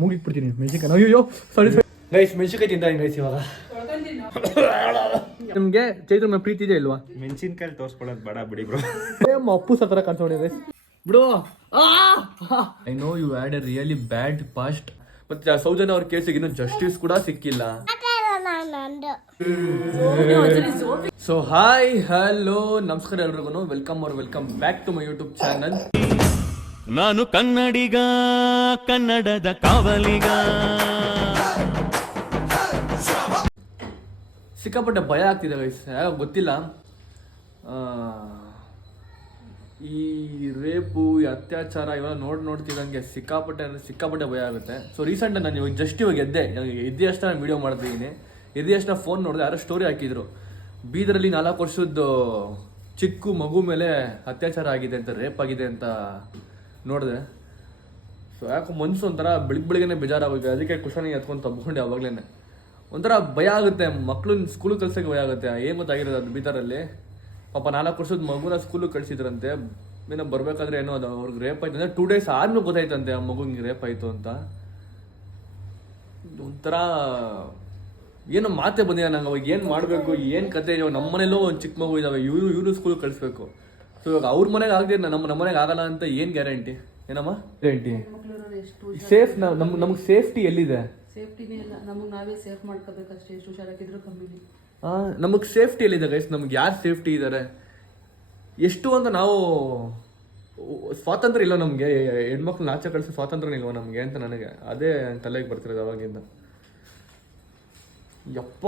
ಮೂಗಿಟ್ಬಿಡ್ತೀನಿ ಮೆಣಸಿನ್ಕಾಯಿ. ಅಯ್ಯೋ sorry guys, ಮೆಣಸಿನ್ಕಾಯಿ ತಿಂತಾನೆ ಗೈಸ್ ಇವಾಗ. ನಿಮ್ಗೆ ಚೈತ್ರ ಮೇಲೆ ಪ್ರೀತಿ ಇದೆ ಇಲ್ವಾ? ಮೆಣಸಿನ್ಕಾಯಿ ತೋರ್ಸ್ಕೊಳ್ಳೋದು ಬೇಡ ಬಿಡಿ ಬ್ರೋ. ಅಪ್ಪು ಸತ್ರ ಕಾಣಿಸ್ಕೊಂಡೆ ಗೈಸ್ ಬಿಡು. I know you had a really bad past. ಮತ್ತೆ ಸೌಜನ್ಯ ಅವ್ರ ಕೇಸಿಗೆ ಇನ್ನೂ ಜಸ್ಟಿಸ್ ಕೂಡ ಸಿಕ್ಕಿಲ್ಲ. ಸೊ ಹಾಯ್ ಹಲೋ ನಮಸ್ಕಾರ ಎಲ್ರಿಗೂ. Welcome back to my YouTube channel. ನಾನು ಕನ್ನಡಿಗ, ಕನ್ನಡದ ಕಾವಲಿಗ. ಸಿಕ್ಕಾಪಟ್ಟೆ ಭಯ ಆಗ್ತಿದೆ ಗೈಸ್, ಯಾವಾಗ ಗೊತ್ತಿಲ್ಲ. ಈ ರೇಪು, ಈ ಅತ್ಯಾಚಾರ ಇವೆಲ್ಲ ನೋಡ್ತಿದ್ದಂಗೆ ಸಿಕ್ಕಾಪಟ್ಟೆ ಭಯ ಆಗುತ್ತೆ. ಸೊ ರೀಸೆಂಟ್ ನಾನು ಇವಾಗ ಜಸ್ಟ್ ಇವಾಗ ಎದ್ದೆ ಅಷ್ಟು ನಾನು ವೀಡಿಯೋ ಮಾಡ್ತಿದ್ದೀನಿ. ಎದ್ದೆ ಅಷ್ಟು ಫೋನ್ ನೋಡಿದೆ, ಯಾರೋ ಸ್ಟೋರಿ ಹಾಕಿದ್ರು. ಬೀದರಲ್ಲಿ 4 ವರ್ಷದ ಚಿಕ್ಕ ಮಗು ಮೇಲೆ ಅತ್ಯಾಚಾರ ಆಗಿದೆ ಅಂತ, ರೇಪ್ ಆಗಿದೆ ಅಂತ ನೋಡಿದೆ. ಸೊ ಯಾಕೆ ಮನ್ಸು ಒಂಥರ ಬೆಳಿಗ್ಗೆನೆ ಬೇಜಾರಾಗುತ್ತೆ. ಅದಕ್ಕೆ ಕುಶನಿಗೆ ಎತ್ಕೊಂಡು ತಬ್ಕೊಂಡೆ. ಅವಾಗ್ಲೇನೆ ಒಂಥರ ಭಯ ಆಗುತ್ತೆ. ಮಕ್ಕಳು ಸ್ಕೂಲಿಗೆ ಕಳ್ಸೋಕೆ ಭಯ ಆಗುತ್ತೆ. ಏನು ಗೊತ್ತಾಗಿರೋದು ಅದು ಬೀದರಲ್ಲಿ ಪಾಪ 4 ವರ್ಷದ ಮಗುನ ಸ್ಕೂಲಿಗೆ ಕಳ್ಸಿದ್ರಂತೆ. ಏನೋ ಬರ್ಬೇಕಾದ್ರೆ ಏನೋ ಅದು ಅವ್ರಿಗೆ ರೇಪ್ ಆಯ್ತು ಅಂದ್ರೆ 2 days ಆದ್ಮೇಲೆ ಗೊತ್ತಾಯ್ತಂತೆ ಆ ಮಗುಗೆ ರೇಪ್ ಆಯ್ತು ಅಂತ. ಒಂಥರ ಏನೋ ಮಾತೆ ಬಂದಿದೆ ನಂಗೆ. ಅವಾಗ ಏನು ಮಾಡಬೇಕು, ಏನು ಕತೆ. ಇವಾಗ ನಮ್ಮ ಮನೇಲೂ ಒಂದು ಚಿಕ್ಕ ಮಗು ಇದಾವೆ, ಇವರು ಸ್ಕೂಲಿಗೆ ಕಳಿಸ್ಬೇಕು. ಸೊ ಇವಾಗ ಅವ್ರ ಮನೆಗೆ ಆಗದೆ ನಮ್ಮ ಮನೆಗೆ ಆಗಲ್ಲ ಅಂತ ಏನು ಗ್ಯಾರಂಟಿ? ಏನಮ್ಮ ಗ್ಯಾರಂಟಿ? ಸೇಫ್ ನಮ್ಗೆ ಸೇಫ್ಟಿ ಎಲ್ಲಿದೆ? ಸೇಫ್ಟಿನೇ ಇಲ್ಲ, ನಮಗೆ ನಾವೇ ಸೇಫ್ ಮಾಡ್ಕೋಬೇಕಷ್ಟೇ. ಎಷ್ಟು ಹುಷಾರಾಗಿದ್ರು ಕಮ್ಮಿಲಿ. ನಮಗೆ ಸೇಫ್ಟಿ ಎಲ್ಲಿದೆ ಗೈಸ್? ನಮ್ಗೆ ಯಾರು ಸೇಫ್ಟಿ ಇದ್ದಾರೆ? ಎಷ್ಟು ಅಂತ ನಾವು ಸ್ವಾತಂತ್ರ್ಯ ಇಲ್ಲ ನಮಗೆ. ಹೆಣ್ಮಕ್ಳು ಆಚೆ ಕಳಿಸೋ ಸ್ವಾತಂತ್ರ್ಯ ಇಲ್ವ ನಮಗೆ ಅಂತ ನನಗೆ ಅದೇ ತಲೆಗೆ ಬರ್ತಿರೋದು ಅವಾಗಿಂದ. ಯಪ್ಪ,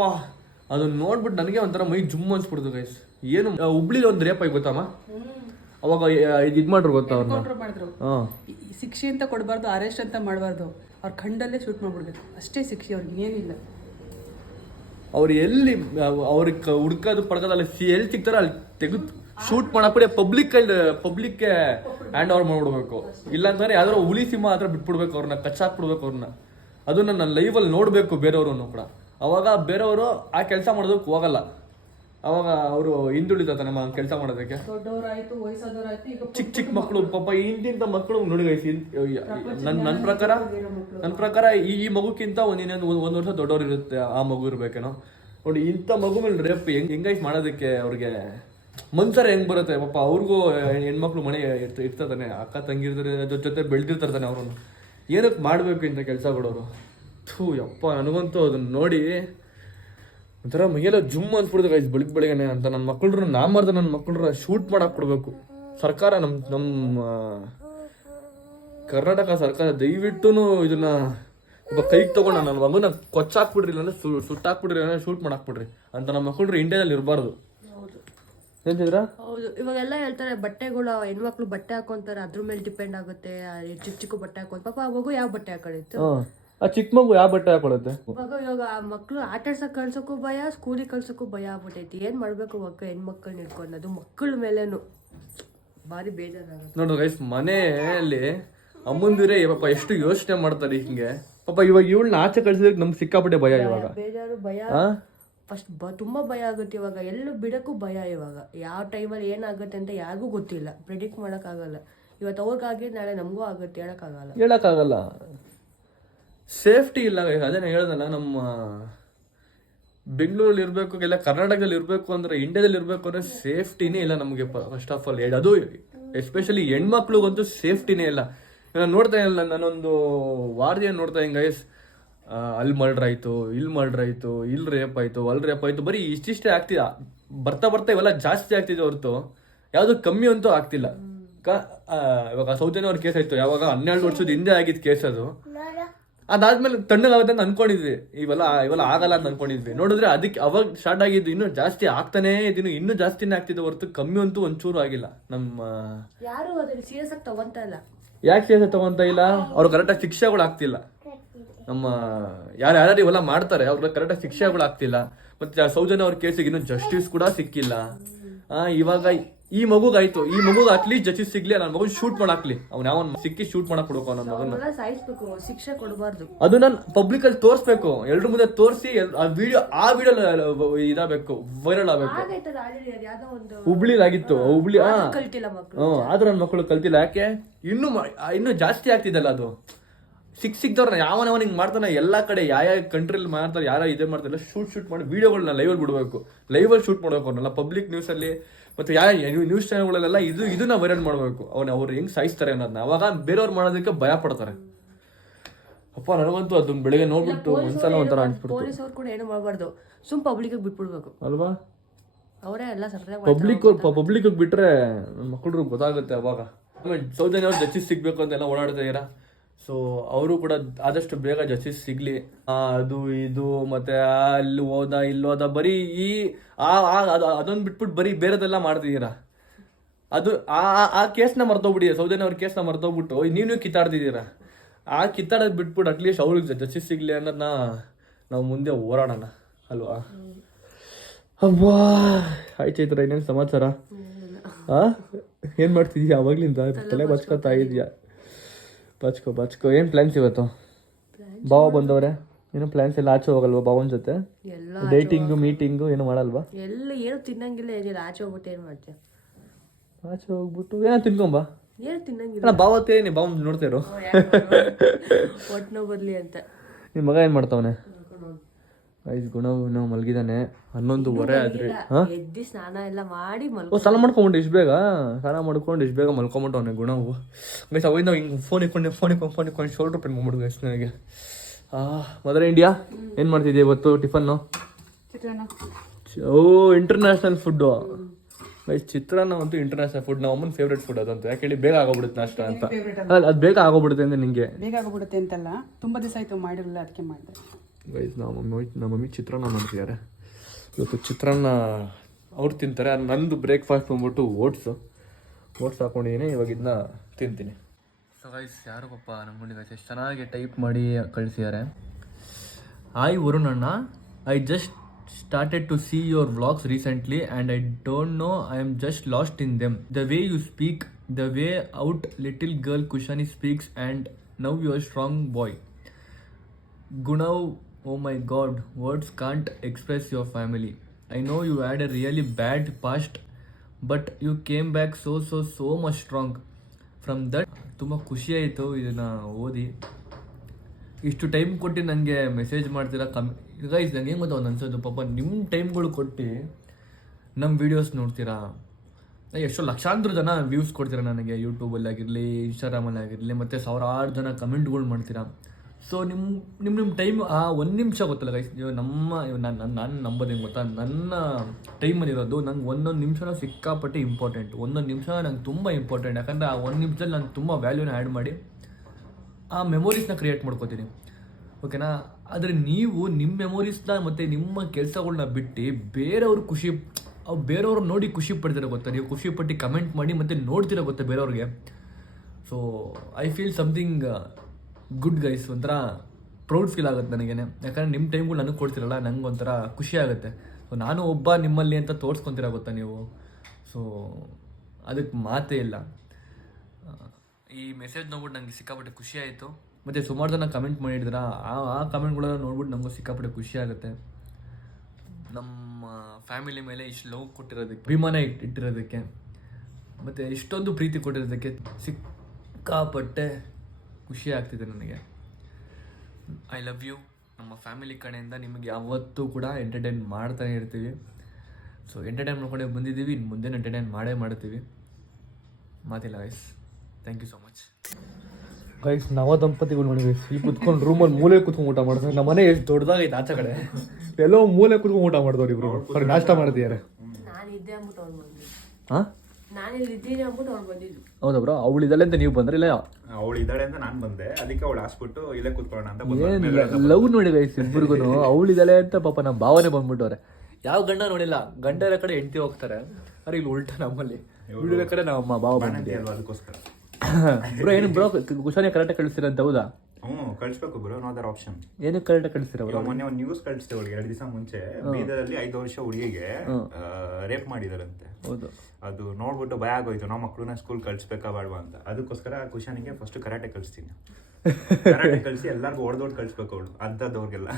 ಅದನ್ನ ನೋಡ್ಬಿಟ್ಟು ನನಗೆ ಒಂಥರ ಮೈ ಜುಮ್ ಅನ್ಸ್ಬಿಡ್ತು ಗೈಸ್. ಏನು ಹುಬ್ಳಿಲಿ ಒಂದು ರೇಪ್ ಆಗಿ ಗೊತ್ತಮ್ಮ? ಅವಾಗ ಇದು ಮಾಡ್ರು ಗೊತ್ತಾ ಅವ್ರನ್ನ ಮಾಡಿದ್ರು. ಶಿಕ್ಷೆ ಅಂತ ಕೊಡಬಾರ್ದು, ಅರೆಸ್ಟ್ ಅಂತ ಮಾಡಬಾರ್ದು. ಅವ್ರ ಖಂಡಲ್ಲೇ ಶೂಟ್ ಮಾಡ್ಬಿಡ್ಬೇಕು ಅಷ್ಟೇ ಶಿಕ್ಷೆ. ಅವ್ರಿಗೆ ಏನಿಲ್ಲ. ಅವ್ರು ಎಲ್ಲಿ ಅವ್ರಿಗೆ ಹುಡ್ಕೋದು ಪಡ್ಕೋದಲ್ಲ, ಎಲ್ಲಿ ಸಿಗ್ತಾರೋ ಅಲ್ಲಿ ತೆಗೆದು ಶೂಟ್ ಮಾಡಕ್ಕೆ ಪಬ್ಲಿಕ್ಗೆ ಹ್ಯಾಂಡ್ ಓವರ್ ಮಾಡ್ಬಿಡ್ಬೇಕು. ಇಲ್ಲಾಂದ್ರೆ ಯಾವ್ದಾರು ಹುಲಿ ಸಿಂಹ ಹತ್ರ ಬಿಟ್ಬಿಡ್ಬೇಕು, ಅವ್ರನ್ನ ಕಚ್ಚಾಕ್ಬಿಡ್ಬೇಕು ಅವ್ರನ್ನ. ಅದನ್ನ ನಾನು ಲೈವಲ್ಲಿ ನೋಡಬೇಕು ಬೇರೆಯವ್ರನ್ನು ಕೂಡ. ಅವಾಗ ಬೇರೆಯವರು ಆ ಕೆಲಸ ಮಾಡೋದಕ್ಕೆ ಹೋಗಲ್ಲ. ಅವಾಗ ಅವರು ಹಿಂದುಳಿದ ನಮ್ಮ ಕೆಲಸ ಮಾಡೋದಕ್ಕೆ. ದೊಡ್ಡವರಾಯ್ತು, ವಯಸ್ಸಾದವರಾಯ್ತು, ಚಿಕ್ಕ ಮಕ್ಕಳು ಪಾಪ ಇಂತಿಂತ ಮಕ್ಕಳು ನೋಡಿ. ನನ್ನ ಪ್ರಕಾರ ಈ ಮಗುಕ್ಕಿಂತ ಒಂದ್ ವರ್ಷ ದೊಡ್ಡವ್ರು ಇರುತ್ತೆ ಆ ಮಗು ಇರ್ಬೇಕೇನೋ ನೋಡಿ. ಇಂಥ ಮಗು ಮೇಲೆ ರೇಪ್ ಹೆಂಗೈಸ್ ಮಾಡೋದಕ್ಕೆ ಅವ್ರಿಗೆ ಮನ್ಸರ ಹೆಂಗ್ ಬರುತ್ತೆ ಪಾಪ. ಅವ್ರಿಗೂ ಹೆಣ್ಮಕ್ಳು ಮನೆ ಇರ್ತಾನೆ, ಅಕ್ಕ ತಂಗಿರ್ತಾರೆ, ಜೊತೆ ಬೆಳೆದಿರ್ತಾನೆ. ಅವ್ರನ್ನು ಏನಕ್ಕೆ ಮಾಡ್ಬೇಕು ಇಂಥ ಕೆಲಸಗಳವರು? ಯಪ್ಪ, ನನಗಂತೂ ಅದನ್ನ ನೋಡಿ ಒಂಥರ ಮೈಯೆಲ್ಲ ಜುಮ್ ಅನ್ಸ್ಬಿಡ್ದು ಗೈಸ್ ಬೆಳಿಗ್ಗೆನೆ ಅಂತ. ನನ್ನ ಮಕ್ಕಳು ನನ್ನ ಮಕ್ಕಳನ್ನ ಶೂಟ್ ಮಾಡಕ್ ಕೊಡ್ಬೇಕು ಸರ್ಕಾರ. ನಮ್ಮ ಕರ್ನಾಟಕ ಸರ್ಕಾರ ದಯವಿಟ್ಟು ಇದನ್ನ ಕೈಗೆ ತಗೊಂಡು ನನ್ನ ಮಗುನ ಕೊಚ್ಚಾಕ್ಬಿಡ್ರಿ, ಇಲ್ಲ ಸುಟ್ಟಾಕ್ಬಿಡ್ರಿ, ಶೂಟ್ ಮಾಡಾಕ್ಬಿಡ್ರಿ ಅಂತ. ನಮ್ಮ ಮಕ್ಕಳು ಇಂಡಿಯಾದಲ್ಲಿ ಇರಬಾರ್ದು. ಹೌದು, ಇವಾಗೆಲ್ಲ ಹೇಳ್ತಾರೆ ಬಟ್ಟೆಗಳು ಹೆಣ್ಮಕ್ಳು ಬಟ್ಟೆ ಹಾಕೊಂತಾರೆ, ಅದ್ರ ಮೇಲೆ ಡಿಪೆಂಡ್ ಆಗುತ್ತೆ. ಚಿಕ್ಕ ಬಟ್ಟೆ ಹಾಕೊಂಡ್ ಪಾಪ ಆ ಮಗು ಯಾವ ಬಟ್ಟೆ ಹಾಕೊಂಡಿತ್ತು? ಆ ಚಿಕ್ಕ ಮಗು ಯಾವ ಬಟ್ಟೆ ಹಾಕೊಳ್ಳುತ್ತೆ? ಇವಾಗ ಆ ಮಕ್ಳು ಆಟಾಡ್ಸಕ್ ಕಳ್ಸಕ್ಕೂ ಭಯ, ಸ್ಕೂಲಿಗೆ ಕಳ್ಸಕ್ಕೂ ಭಯ ಆಗ್ಬಿಟ್ಟೈತಿ. ಏನ್ ಮಾಡ್ಬೇಕು ಮಕ್ಕ ಹೆಣ್ಮಕ್ಳನ್ನ ಇಟ್ಕೊಂಡು? ಅದು ಮಕ್ಕಳ ಮೇಲೇನು ಭಾರಿ ಬೇಜಾರಾಗುತ್ತೆ. ನೋಡು ಗೈಸ್, ಮನೆಯಲ್ಲಿ ಅಮ್ಮಂದಿರೇ ಪಾಪ ಎಷ್ಟು ಯೋಚನೆ ಮಾಡ್ತಾರೆ ಹಿಂಗೆ. ಪಾಪ ಇವಾಗ ಇವಳನ್ನ ಆಚೆ ಕಳ್ಸಿದಕ್ಕೆ ನಮ್ಗೆ ಸಿಕ್ಕಾಪಟ್ಟೆ ಭಯ. ಇವಾಗ ಬೇಜಾರು, ಭಯ ಫಸ್ಟ್ ತುಂಬಾ ಭಯ ಆಗುತ್ತೆ. ಇವಾಗ ಎಲ್ಲೂ ಬಿಡಕ್ಕೂ ಭಯ. ಇವಾಗ ಯಾವ ಟೈಮಲ್ಲಿ ಏನಾಗುತ್ತೆ ಅಂತ ಯಾರಿಗೂ ಗೊತ್ತಿಲ್ಲ, ಪ್ರಿಡಿಕ್ಟ್ ಮಾಡಕ್ ಆಗಲ್ಲ. ಇವತ್ತು ಅವ್ರಿಗಾಗಿ ನಾಳೆ ನಮಗೂ ಆಗುತ್ತೆ, ಹೇಳಕ್ಕಾಗಲ್ಲ. ಸೇಫ್ಟಿ ಇಲ್ಲ. ಅದೇನ ಹೇಳ್ದಲ್ಲ, ನಮ್ಮ ಬೆಂಗಳೂರಲ್ಲಿ ಇರಬೇಕು, ಇಲ್ಲ ಕರ್ನಾಟಕದಲ್ಲಿ ಇರಬೇಕು ಅಂದ್ರೆ, ಇಂಡಿಯಾದಲ್ಲಿ ಇರಬೇಕು ಅಂದ್ರೆ ಸೇಫ್ಟಿನೇ ಇಲ್ಲ ನಮಗೆ ಫಸ್ಟ್ ಆಫ್ ಆಲ್. ಅದು ಎಸ್ಪೆಷಲಿ ಹೆಣ್ಮಕ್ಳಿಗಂತೂ ಸೇಫ್ಟಿನೇ ಇಲ್ಲ. ನಾನು ನೋಡ್ತಾ ಇಲ್ಲ, ನಾನೊಂದು ವಾರದಿಂದ ನೋಡ್ತಾ ಹಿಂಗ ಅಲ್ಲಿ ಮರ್ಡರ್ ಆಯ್ತು, ಇಲ್ಲಿ ರೇಪ್ ಆಯ್ತು, ಅಲ್ಲಿ ರೇಪ್ ಆಯ್ತು. ಬರೀ ಇಷ್ಟಿಷ್ಟೇ ಆಗ್ತಿದ. ಬರ್ತಾ ಇವೆಲ್ಲ ಜಾಸ್ತಿ ಆಗ್ತಿದೆ ಹೊರತು ಯಾವ್ದು ಕಮ್ಮಿ ಅಂತೂ ಆಗ್ತಿಲ್ಲ. ಇವಾಗ ಸೌಜನ್ಯ ಅವ್ರ ಕೇಸ್ ಆಯ್ತು, ಯಾವಾಗ 12 ವರ್ಷದ ಹಿಂದೆ ಆಗಿದ್ ಕೇಸ್ ಅದು. ಅದಾದ್ಮೇಲೆ ತಣ್ಣಗಾಗುತ್ತೆ ಅಂತ ಅನ್ಕೊಂಡಿದ್ವಿ. ಇವೆಲ್ಲ ಆಗಲ್ಲ ಅಂತ ಅನ್ಕೊಂಡಿದ್ವಿ. ನೋಡಿದ್ರೆ ಅದಕ್ಕೆ ಅವಾಗ ಸ್ಟಾರ್ಟ್ ಆಗಿದ್ದು ಇನ್ನೂ ಜಾಸ್ತಿ ಆಗ್ತಾನೆ ಇದೀನಿ, ಇನ್ನೂ ಜಾಸ್ತಿನೇ ಆಗ್ತಿದೆ ಹೊರತು ಕಮ್ಮಿ ಅಂತೂ ಒಂಚೂರು ಆಗಿಲ್ಲ. ನಮ್ಮ ಯಾರು ಅದನ್ನ ಸೀರಿಯಸ್ ಆಗಿ ತಗೊಂತ ಇಲ್ಲ. ಯಾಕೆ ಸೀರಿಯಸ್ ತಗೊಂತ ಇಲ್ಲ? ಅವ್ರು ಕರೆಕ್ಟಾಗಿ ಶಿಕ್ಷೆಗಳು ಆಗ್ತಿಲ್ಲ. ನಮ್ಮ ಯಾರ್ಯಾರು ಇವೆಲ್ಲ ಮಾಡ್ತಾರೆ ಅವ್ರಿಗೆ ಕರೆಕ್ಟಾಗಿ ಶಿಕ್ಷೆಗಳು ಆಗ್ತಿಲ್ಲ. ಮತ್ತೆ ಸೌಜನ್ಯ ಅವ್ರ ಕೇಸಿಗೆ ಇನ್ನೂ ಜಸ್ಟಿಸ್ ಕೂಡ ಸಿಕ್ಕಿಲ್ಲ. ಇವಾಗ ಈ ಮಗುಗಾಯ್ತು, ಈ ಮಗುಗೆ ಅಟ್ಲೀಸ್ಟ್ ಜಸ್ಟಿಸ್ ಸಿಗ್ಲಿ, ನನ್ನ ಮಗು ಶೂಟ್ ಮಾಡಾಕ್ಲಿ. ಅವ್ನು ಯಾವ ಸಿಕ್ಕಿ ಶೂಟ್ ಮಾಡಕ್ ಕೊಡ್ಬೇಕು ನನ್ನ ಮಗನ. ಸಾಯಿಸ್ಬೇಕು, ಶಿಕ್ಷೆ ಕೊಡಬಾರ್ದು. ಅದು ನಾನು ಪಬ್ಲಿಕ್ ಅಲ್ಲಿ ತೋರಿಸ್ಬೇಕು, ಎಲ್ರ ಮುಂದೆ ತೋರಿಸಿ ಆ ವಿಡಿಯೋ ಇದಾಗಬೇಕು, ವೈರಲ್ ಆಗ್ಬೇಕು. ಹುಬ್ಳಿಲಿ ಆಗಿತ್ತು, ಹುಬ್ಳಿ. ಆದ್ರೆ ನನ್ನ ಮಕ್ಕಳು ಕಲ್ತಿಲ್ಲ. ಯಾಕೆ? ಇನ್ನೂ ಜಾಸ್ತಿ ಆಗ್ತಿದಲ್ಲ ಅದು. ಸಿಕ್ದವ್ರನ್ನ ಯಾವನವ ಹಿಂಗೆ ಮಾಡ್ತಾನೆ ಎಲ್ಲ ಕಡೆ ಯಾವ ಕಂಟ್ರಿಲಿ ಮಾಡ್ತಾರೆ ಯಾರ ಇದೇ ಮಾಡ್ತಾರೆ ಎಲ್ಲ ಶೂಟ್ ಮಾಡಿ ವೀಡಿಯೋಗಳನ್ನ ಲೈವಲ್ಲಿ ಬಿಡಬೇಕು, ಲೈವಲ್ಲಿ ಶೂಟ್ ಮಾಡಬೇಕು ಅವ್ರನ್ನೆಲ್ಲ ಪಬ್ಲಿಕ್ ನ್ಯೂಸಲ್ಲಿ ಮತ್ತು ಯಾವ ನ್ಯೂಸ್ ಚಾನಲ್ಗಳಲ್ಲೆಲ್ಲ ಇದನ್ನ ವೈರಲ್ ಮಾಡಬೇಕು. ಅವ್ರು ಹೆಂಗೆ ಸಾಯಿಸ್ತಾರೆ ಅನ್ನೋದನ್ನ. ಅವಾಗ ಬೇರೆಯವ್ರು ಮಾಡೋದಕ್ಕೆ ಭಯ ಪಡ್ತಾರೆ. ಅಪ್ಪ ನನಗಂತೂ ಅದನ್ನ ಬೆಳಿಗ್ಗೆ ನೋಡ್ಬಿಟ್ಟು ಒಂದ್ಸಲ ಒಂಥರ ಅನ್ಸ್ಬಿಡ್ತು. ಪೊಲೀಸ್ ಅವ್ರು ಕೂಡ ಏನು ಮಾಡಬಾರ್ದು, ಸುಮ್ ಪಬ್ಲಿಕ್ ಬಿಟ್ಬಿಡ್ಬೇಕು ಅಲ್ವಾ? ಅವರೇ ಎಲ್ಲ ಸರಿಯಾಗಿ ಪಬ್ಲಿಕ್ ಬಿಟ್ರೆ ಮಕ್ಕಳು ಗೊತ್ತಾಗುತ್ತೆ. ಅವಾಗ ಸೌಜನ್ಯ ಅವ್ರು ಜಸ್ಟಿಸ್ ಸಿಗ್ಬೇಕು ಅಂತೆಲ್ಲ ಓಡಾಡ್ತಾ ಇದ್ದೀರಾ. ಸೊ ಅವರು ಕೂಡ ಆದಷ್ಟು ಬೇಗ ಜಸ್ಟಿಸ್ ಸಿಗ್ಲಿ. ಅದು ಇದು ಮತ್ತೆ ಅಲ್ಲಿ ಹೋದ ಇಲ್ಲೋದ ಬರೀ ಅದೊಂದು ಬಿಟ್ಬಿಟ್ಟು ಬರೀ ಬೇರೆದೆಲ್ಲ ಮಾಡ್ತಿದ್ದೀರಾ. ಅದು ಆ ಕೇಸ್ನ ಮರ್ತೋಗ್ಬಿಡಿ, ಸೌಜನ್ಯ ಅವ್ರ ಕೇಸ್ನ ಮರ್ತೋಗ್ಬಿಟ್ಟು ನೀವು ಕಿತ್ತಾಡ್ತಿದ್ದೀರಾ. ಆ ಕಿತ್ತಾಡೋದು ಬಿಟ್ಬಿಟ್ಟು ಅಟ್ಲೀಸ್ಟ್ ಅವ್ರಿಗೆ ಜಸ್ಟಿಸ್ ಸಿಗ್ಲಿ ಅನ್ನೋದನ್ನ ನಾವು ಮುಂದೆ ಹೋರಾಡೋಣ ಅಲ್ವಾ? ಅವ್ವಾ ಆಯ್ತು ಚೈತ್ರ, ಇನ್ನೇನು ಸಮಾಚಾರ? ಏನು ಮಾಡ್ತಿದ್ಯಾ ಅವಾಗ್ಲಿಂದ? ತಲೆ ಬಚ್ಕೋತಾ ಇದೆಯಾ? ಬಚ್ಕೋ. ಏನು ಪ್ಲಾನ್ಸ್ ಇವತ್ತು? ಬಾವ ಬಂದವ್ರೆ, ಏನು ಪ್ಲಾನ್ಸ್ ಎಲ್ಲ? ಆಚೆ ಹೋಗಲ್ವಾ ಬಾವನ ಜೊತೆ? ಡೇಟಿಂಗು ಮೀಟಿಂಗು ಏನು ಮಾಡಲ್ವಾ? ಎಲ್ಲ ಏನು ತಿನ್ನಂಗಿಲ್ಲ ಏನಿಲ್ಲ. ಆಚೆ ಹೋಗ್ಬಿಟ್ಟು ಏನು ಮಾಡ್ತೀಯ? ಆಚೆ ಹೋಗ್ಬಿಟ್ಟು ಏನೋ ತಿನ್ಕೊಂಬಾ. ಏನು ತಿನ್ನಂಗಿಲ್ಲ. ಅಲ್ಲ ಬಾವತ್ತೇನಿ ಬಾವ ನೋಡ್ತಿರೋ ಒಟ್ಟು ನೋವು ಬರಲಿ ಅಂತ. ನಿಮ್ಮ ಮಗ ಏನು ಮಾಡ್ತಾವನೆ? ಗುಣ ಮಲಗಿದಾನೆ. 11:15 ಆದ್ರಿ. ಎದ್ದಿ ಸ್ನಾನ ಎಲ್ಲ ಮಾಡಿ ಸ್ನಾನ ಮಾಡ್ಕೊಂಬಿಟ್ಟು ಇಷ್ಟು ಬೇಗ ಮಲ್ಕೊಂಬಿಟ್ಟವನೆ ಗುಣವು. ಗೈಸ್ ಅವಾಗಿಂದ ಹಿಂಗೆ ಫೋನ್ ಇಟ್ಕೊಂಡು ಶೋಲ್ಡ್ರ್ ಪೇನ್ ಮಾಡ್ಬಿಡು ಗೈಸ್ ನನಗೆ. ಮದರ್ ಇಂಡಿಯಾ ಏನು ಮಾಡ್ತಿದ್ಯಾ ಇವತ್ತು tiffin? International food guys. Chitranna ಅಂತೂ ಇಂಟರ್ನ್ಯಾಷನಲ್ ಫುಡ್. ನಮ್ಮ ಅಮ್ಮನ ಫೇವ್ರೇಟ್ ಫುಡ್ ಅದಂತ. ಯಾಕೆ ಹೇಳಿ ಬೇಗ ಆಗೋಗ್ಬಿಡುತ್ತೆ ನಾಷ್ಟ ಅಂತ. ಅದು ಬೇಗ ಆಗೋಗ್ಬಿಡುತ್ತೆ ಅಂದರೆ ನಿಂಗೆ ಬೇಗ ಆಗೋಗ್ಬಿಡುತ್ತೆ ಅಂತಲ್ಲ, ತುಂಬ ದಿವಸ ಆಯಿತು ಮಾಡಿರಲಿಲ್ಲ, ಅದಕ್ಕೆ ಮಾಡಿದೆ ಗೈಸ್. ನಮ್ಮ ಮಮ್ಮಿ ಚಿತ್ರಾನ್ನ ಮಾಡ್ತಿದ್ದಾರೆ ಇವತ್ತು. ಚಿತ್ರಾನ್ನ ಅವ್ರು ತಿಂತಾರೆ. ನಂದು ಬ್ರೇಕ್ಫಾಸ್ಟ್ ಬಂದ್ಬಿಟ್ಟು ಓಟ್ಸ್ ಹಾಕೊಂಡಿದ್ದೀನಿ. ಇವಾಗ ಇದನ್ನ ತಿಂತೀನಿ. ಸೊ ಗೈಸ್ ಯಾರು ಪಾಪ ನಮ್ಗೊಂಡು ಗೈಸ್ ಎಷ್ಟು ಚೆನ್ನಾಗಿ ಟೈಪ್ ಮಾಡಿ ಕಳಿಸಿದ್ದಾರೆ. ಹಾಯ್ ವರುಣ್ ಅಣ್ಣ, I just started to see your vlogs recently and I don't know, I am just lost in them. The way you speak, the way out little girl Kushani speaks, and now you are strong boy. Gunav, oh my god, words can't express your family. I know you had a really bad past, but you came back so much strong from that. ತುಂಬ ಖುಷಿ ಆಯಿತು ಇದನ್ನು ಓದಿ. ಇಷ್ಟು time ಕೊಟ್ಟು ನನಗೆ message ಮಾಡ್ತೀರಾ guys. ನಂಗೆ ಏನು ಗೊತ್ತಾ ಒಂದು ಅನ್ಸೋದು, ಪಾಪ ನಿಮ್ಮ ಟೈಮ್ಗಳು ಕೊಟ್ಟು ನಮ್ಮ ವೀಡಿಯೋಸ್ ನೋಡ್ತೀರಾ. ಎಷ್ಟೋ ಲಕ್ಷಾಂತರ ಜನ ವ್ಯೂಸ್ ಕೊಡ್ತೀರಾ ನನಗೆ, ಯೂಟ್ಯೂಬಲ್ಲಿ ಆಗಿರಲಿ, ಇನ್ಸ್ಟಾಗ್ರಾಮಲ್ಲಿ ಆಗಿರಲಿ, ಮತ್ತು ಸಾವಿರಾರು ಜನ ಕಮೆಂಟ್ಗಳು ಮಾಡ್ತೀರಾ. ಸೊ ನಿಮ್ಮ ಟೈಮ್ ಆ 1 ನಿಮಿಷ ಗೊತ್ತಲ್ಲ ಗೈಸ್. ನಾನು ನಂಬೋದು ಹೆಂಗೆ ಗೊತ್ತಾ, ನನ್ನ ಟೈಮಲ್ಲಿರೋದು ನಂಗೆ ಒಂದೊಂದು ನಿಮಿಷನೂ ಸಿಕ್ಕಾಪಟ್ಟೆ ಇಂಪಾರ್ಟೆಂಟ್. ಒಂದೊಂದು ನಿಮಿಷ ನಂಗೆ ತುಂಬ ಇಂಪಾರ್ಟೆಂಟ್. ಯಾಕಂದರೆ ಆ 1 ನಿಮಿಷದಲ್ಲಿ ನಾನು ತುಂಬ ವ್ಯಾಲ್ಯೂನ ಆ್ಯಡ್ ಮಾಡಿ ಆ ಮೆಮೊರೀಸ್ನ ಕ್ರಿಯೇಟ್ ಮಾಡ್ಕೋತೀನಿ, ಓಕೆನಾ? ಆದರೆ ನೀವು ನಿಮ್ಮ ಮೆಮೊರೀಸ್ನ ಮತ್ತು ನಿಮ್ಮ ಕೆಲಸಗಳನ್ನ ಬಿಟ್ಟು ಬೇರೆಯವ್ರು ನೋಡಿ ಖುಷಿ ಪಡ್ತೀರ ಗೊತ್ತಾ? ನೀವು ಖುಷಿ ಪಟ್ಟು ಕಮೆಂಟ್ ಮಾಡಿ ಮತ್ತು ನೋಡ್ತೀರ ಗೊತ್ತಾ ಬೇರೆಯವ್ರಿಗೆ. So I feel something good guys. ಒಂಥರ ಪ್ರೌಡ್ ಫೀಲ್ ಆಗುತ್ತೆ ನನಗೇನೆ. ಯಾಕಂದರೆ ನಿಮ್ಮ ಟೈಮ್ಗಳು ನನಗೆ ಕೊಡ್ತಿರಲ್ಲ, ನಂಗೆ ಒಂಥರ ಖುಷಿ ಆಗುತ್ತೆ. ಸೊ ನಾನು ಒಬ್ಬ ನಿಮ್ಮಲ್ಲಿ ಅಂತ ತೋರಿಸ್ಕೊತೀರ ಗೊತ್ತಾ ನೀವು. ಸೊ ಅದಕ್ಕೆ ಮಾತೇ ಇಲ್ಲ. ಈ ಮೆಸೇಜ್ ನೋಡ್ಬಿಟ್ಟು ನನಗೆ ಸಿಕ್ಕಾಪಟ್ಟೆ ಖುಷಿ ಆಯಿತು. ಮತ್ತು ಸುಮಾರು ಜನ ಕಮೆಂಟ್ ಮಾಡಿದ್ರ, ಆ ಕಮೆಂಟ್ಗಳನ್ನ ನೋಡ್ಬಿಟ್ಟು ನಮಗೂ ಸಿಕ್ಕಾಪಟ್ಟೆ ಖುಷಿ ಆಗುತ್ತೆ. ನಮ್ಮ ಫ್ಯಾಮಿಲಿ ಮೇಲೆ ಇಷ್ಟು ಲವ್ ಕೊಟ್ಟಿರೋದಕ್ಕೆ, ಅಭಿಮಾನ ಇಟ್ಟಿರೋದಕ್ಕೆ, ಮತ್ತು ಇಷ್ಟೊಂದು ಪ್ರೀತಿ ಕೊಟ್ಟಿರೋದಕ್ಕೆ ಸಿಕ್ಕಾಪಟ್ಟೆ ಖುಷಿ ಆಗ್ತಿದೆ ನನಗೆ. I love you. ನಮ್ಮ ಫ್ಯಾಮಿಲಿ ಕಡೆಯಿಂದ ನಿಮಗೆ ಯಾವತ್ತೂ ಕೂಡ ಎಂಟರ್ಟೈನ್ ಮಾಡ್ತಾನೆ ಇರ್ತೀವಿ. ಸೊ ಎಂಟರ್ಟೈನ್ ಮಾಡ್ಕೊಂಡೆ ಬಂದಿದ್ದೀವಿ, ಇನ್ನು ಮುಂದೆ ಎಂಟರ್ಟೈನ್ ಮಾಡ್ತೀವಿ. ಮಾತಿಲ್ಲ guys. Thank you so much guys. ನವ ದಂಪತಿಗಳು ನೋಡಿ ಗೈಸ್, ಇಲ್ಲಿ ಕುತ್ಕೊಂಡು ರೂಮಲ್ಲಿ ಮೂಲೆ ಕುತ್ಕೊಂಡು ಊಟ ಮಾಡ್ತಾರೆ. ನಮ್ಮ ಮನೆ ಎಷ್ಟು ದೊಡ್ಡದಾಗೈತೆ ಆಚೆ ಕಡೆ, ಎಲ್ಲೋ ಮೂಲೆ ಕುತ್ಕೊಂಡು ಊಟ ಮಾಡ್ದವ್ರು ಇಬ್ರು. ಅವ್ರಿಗೆ ನಾಷ್ಟ ಮಾಡ್ತಿದ್ದಾರೆ. ಹಾಂ ಹೌದಾ ಬ್ರೋ? ಅವಳು ಇದ್ದಾಳೆ ಅಂತ ನೀವು ಬಂದ್ರೆ? ಇಲ್ಲ ಅವಳು ಇದ್ದಾಳೆ ಅಂತ ನಾನು ಬಂದೆ, ಅದಕ್ಕೆ ಅವಳು ಹಾಸ್ಬಿಟ್ಟು ಇಲ್ಲೇ ಕುತ್ಕೊಳ್ಳೋಣ ಅಂತ. ಏನಿಲ್ಲ, ಲವ್ ನೋಡಿ ಗೈಸ್ ಇಬ್ಬರಿಗೂ. ಅವಳು ಇದ್ದಾಳೆ ಅಂತ ಪಾಪ ನಮ್ಮ ಭಾವನೆ ಬಂದ್ಬಿಟ್ಟವ್ರೆ. ಯಾವ ಗಂಡ ನೋಡಿಲ್ಲ, ಗಂಡರ ಕಡೆ ಹೆಂಡತಿ ಹೋಗ್ತಾರೆ. ಅರೆ ಇಲ್ಲಿ ಉಲ್ಟಾ ನಮ್ಮಲ್ಲಿ ಹುಡುಗರ ಕಡೆ ನಮ್ಮ ಭಾವ ಬಂದಿದೆ. ಅದಕ್ಕೋಸ್ಕರ ಬ್ರೋ ಏನು ಬ್ರೋ ಕುಶಾನೆ ಕರೆಕ್ಟಾಗಿ ಕಳಿಸ್ತೀರಂತ? ಹೌದಾ? ಕಳಿಸ್ಬೇಕು ಬ್ರೋ, ನೋ ಅದರ್ ಆಪ್ಷನ್. ಏನಕ್ಕೆ ಕರೆಕ್ಟಾಗಿ ಕಳಿಸ್ತೀರ ಬ್ರೋ? ಮೊನ್ನೆ ಒಂದು ನ್ಯೂಸ್ ಕಳಿಸ್ತೆ ಅವಳಿಗೆ 2 ದಿವಸ ಮುಂಚೆ. ಬೀದರಲ್ಲಿ 5 ವರ್ಷ ಹುಡುಗಿಗೆ ರೇಪ್ ಮಾಡಿದಾರಂತೆ. ಹೌದು. ಅದು ನೋಡ್ಬಿಟ್ಟು ಭಯ ಆಗೋಯ್ತು, ನಾವು ಮಕ್ಕಳನ್ನ ಸ್ಕೂಲ್ ಕಳಿಸ್ಬೇಕಾ ಬೇಡವಾ ಅಂತ. ಅದಕ್ಕೋಸ್ಕರ ಕುಶಾನಿಗೆ ಫಸ್ಟ್ ಕರಾಟೆ ಕಳಿಸ್ತೀನಿ. ಕರಾಟೆ ಕಳಿಸಿ ಎಲ್ಲರಿಗೂ ಹೊಡೆದೊಡ್ ಕಳಿಸ್ಬೇಕು ಅವಳು, ಅದ್ದವ್ರಿಗೆಲ್ಲ.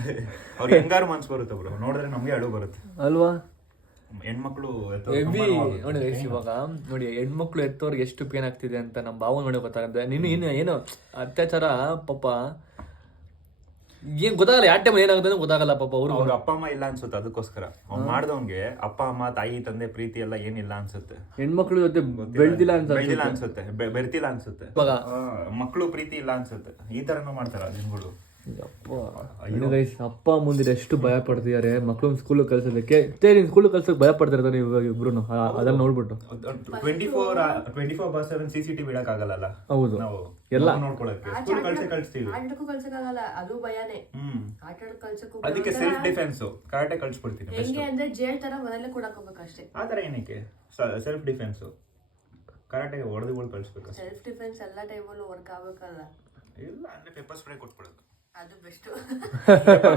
ಅವ್ರಿಗೆ ಹೆಂಗಾರು ಮನ್ಸು ಬರುತ್ತೆ ಬ್ರೋ, ನೋಡಿದ್ರೆ ನಮಗೆ ಅಳು ಬರುತ್ತೆ ಅಲ್ವಾ? ಹೆಣ್ಮಕ್ಳು ನೋಡಿ ಗೈಸ್, ಇವಾಗ ನೋಡಿ ಹೆಣ್ಮಕ್ಳು ಎತ್ತೋರ್ಗೆ ಎಷ್ಟು ಪೇನ್ ಆಗ್ತಿದೆ ಅಂತ ನಮ್ಮ ಭಾವ ನೋಡಿ ಗೊತ್ತಾಗುತ್ತೆ. ನೀನು ಏನು ಅತ್ಯಾಚಾರ ಪಾಪ ಏನ್ ಗೊತ್ತಾಗಲ್ಲ, ಯಾವ ಟೈಮ್ ಏನಾಗುತ್ತೆ ಅಂತ ಗೊತ್ತಾಗಲ್ಲ ಪಾಪ ಅವ್ರು. ಅವ್ರ ಅಪ್ಪ ಅಮ್ಮ ಇಲ್ಲ ಅನ್ಸುತ್ತೆ, ಅದಕ್ಕೋಸ್ಕರ ಅವ್ನು ಮಾಡ್ದವ್ನ್ಗೆ ಅಪ್ಪ ಅಮ್ಮ ತಾಯಿ ತಂದೆ ಪ್ರೀತಿ ಎಲ್ಲ ಏನಿಲ್ಲ ಅನ್ಸುತ್ತೆ. ಹೆಣ್ಮಕ್ಳು ಜೊತೆ ಬೆಳ್ದಿಲ್ಲ ಅಂತ ಬೆಳ್ದಿಲ್ಲ ಅನ್ಸುತ್ತೆ, ಬೆರ್ತಿಲ್ಲ ಅನ್ಸುತ್ತೆ, ಇವಾಗ ಮಕ್ಕಳು ಪ್ರೀತಿ ಇಲ್ಲ ಅನ್ಸುತ್ತೆ. ಈ ತರನು ಮಾಡ್ತಾರ ಜನಗಳು. ಅಪ್ಪ ಮುಂದಿರ ಎಷ್ಟು ಭಯ ಪಡ್ತಿದ್ದಾರೆ ಮಕ್ಳು ಸ್ಕೂಲ್ ಕಳ್ಸೋದಕ್ಕೆ. ಸ್ಕೂಲ್ ಕಳ್ಸೋಕೆ ಭಯ ಪಡ್ತಿರ್ತಾರೆ ಇವಾಗ ಇಬ್ರು ಅದನ್ನ ನೋಡ್ಬಿಟ್ಟು. 24/7 CCTV ಇಡಕ್ಕಾಗಲ್ಲ. ಹೌದು, ನಾವು ಎಲ್ಲ ನೋಡ್ಕೊಳಕ್ಕೆ ಸ್ಕೂಲ್ ಕಳ್ಸ್ತೀವಿ. ಆಟಕ್ಕೂ ಕಳ್ಸಕ್ಕಾಗಲ್ಲ, ಅದು ಭಯನೇ. ಆಟ ಕಳ್ಸಕ್ಕೂ ಅದಕ್ಕೆ ಸೆಲ್ಫ್ ಡಿಫೆನ್ಸ್ ಕರಾಟೆ ಕಳ್ಸ್ಬಿಡ್ತೀನಿ. ಹೆಂಗೆ ಅಂದ್ರೆ ಜೇಲ್ ತರ ಮನೇಲೆ ಕೂಡಕ್ ಹೋಗ್ಬೇಕಷ್ಟೇ. ಆತರ ಏನಕ್ಕೆ ಸೆಲ್ಫ್ ಡಿಫೆನ್ಸ್ ಕರಾಟೆಗೆ ಹೊಡೆದುಗಳು ಕಳ್ಸ್ಬೇಕು. ಸೆಲ್ಫ್ ಡಿಫೆನ್ಸ್ ಎಲ್ಲ ಟೈಮಲ್ಲೂ ವರ್ಕ್ ಆಗ್ಬೇಕಲ್ಲ. ಇಲ್ಲ ಅಂದ್ರೆ ಪೆಪ್ಪರ್ ಸ್ಪ್ರೇ ಕೊಟ್ಬಿಡೋದು. ಅದು ಬೆಸ್ಟ್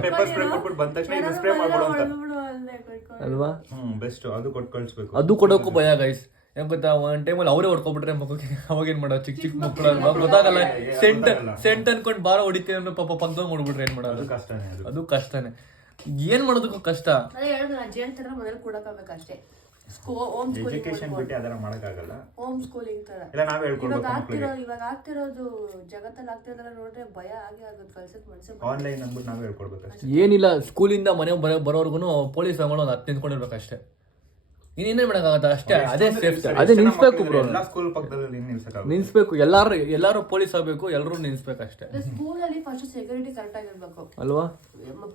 ಪೆಪ್ಪರ್ ಸ್ಪ್ರೇ ಕೊಟ್ಬಿಟ್ಟು ಬಂದ ತಕ್ಷಣ ಇದು ಸ್ಪ್ರೇ ಮಾಡ್ಬಿಡು ಅಂತ ಅಲ್ವಾ? ಬೆಸ್ಟ್. ಅದು ಕೊಟ್ಟು ಕಳ್ಸ್ಬೇಕು. ಅದು ಕೊಡೋಕ್ಕೂ ಭಯ ಗೈಸ್. ಏನ್ ಗೊತ್ತಾ, ಒಂದ್ ಟೈಮಲ್ಲಿ ಅವರೇ ಹೊಡ್ಕೊಬಿಟ್ರೆ ಮಕ್ಕಳಿಗೆ ಅವಾಗ ಏನ್ ಮಾಡೋದು? ಚಿಕ್ಕ ಚಿಕ್ಕ ಮಕ್ಕಳು ಅಲ್ವಾ, ಗೊತ್ತಾಗಲ್ಲ. ಸೆಂಟ್ ಅನ್ಕೊಂಡು ಬಾರ ಹೊಡಿತೀವಿ ಅಂದ್ರೆ ಪಾಪ ಪಕ್ಕದಾಗ ನೋಡ್ಬಿಟ್ರೆ ಏನ್ ಮಾಡೋದು? ಕಷ್ಟನೇ ಅದು ಕಷ್ಟನೇ. ಏನ್ ಮಾಡೋದಕ್ಕೂ ಕಷ್ಟ. ಅದೇ ಹೇಳುದು, ನಾ ಜೇಲ್ ತರ ಮನೇಲಿ ಕೂಡಕ್ ಆಗ್ಬೇಕಷ್ಟೇ. ಹೋಮ್ ಎಜುಕೇಶನ್ ಬಿಟ್ಟು ಅದರ ಮಾಡಕ್ಕಾಗಲ್ಲ. ಹೋಮ್ ಸ್ಕೂಲಿಂಗ್ ತರ ಇಲ್ಲ ನಾವೇ ಹೇಳ್ಕೊಡ್ಬೇಕು. ಇವಾಗ ಆಗ್ತಿರೋದು ಜಗತ್ತಲ್ಲಿ ಆಗ್ತಿರೋದೆಲ್ಲ ನೋಡ್ರೆ ಭಯ ಆಗೇ ಆಗುತ್ತೆ. ಕಳ್ಸಕ್ ಮನ್ಸೆ ಆನ್ಲೈನ್ ಅಂದ್ಬಿಟ್ಟು ನಾವೇ ಹೇಳ್ಕೊಡ್ಬೇಕು ಅಷ್ಟೇ. ಏನಿಲ್ಲ, ಸ್ಕೂಲಿಂದ ಮನೆ ಬರೋರ್ಗು ಪೊಲೀಸ್ ಒಂದು 10 ನಿಂತ್ಕೊಂಡಿರ್ಬೇಕು ಅಷ್ಟೇ. ಇನ್ನೇನ್ ಮಾಡಕ್ಕಾಗತ್ತ ಅಷ್ಟೇ. ಅದೇ ಸೇಫ್ಟಿ. ಅದೇ ನಿಲ್ಸ್ಬೇಕು ಬ್ರೋ, ಎಲ್ಲಾ ಸ್ಕೂಲ್ ಪಕ್ಕದಲ್ಲಿ ನಿಲ್ಸ್ಬೇಕು. ಎಲ್ಲಾರು ಪೊಲೀಸ್ ಆಗ್ಬೇಕು, ಎಲ್ಲರೂ ನಿಲ್ಸ್ಬೇಕು ಅಷ್ಟೇ. ಸ್ಕೂಲಲ್ಲಿ ಫಸ್ಟ್ ಸೆಕ್ಯೂರಿಟಿ ಕರೆಕ್ಟ್ ಆಗಿರ್ಬೇಕು ಅಲ್ವಾ?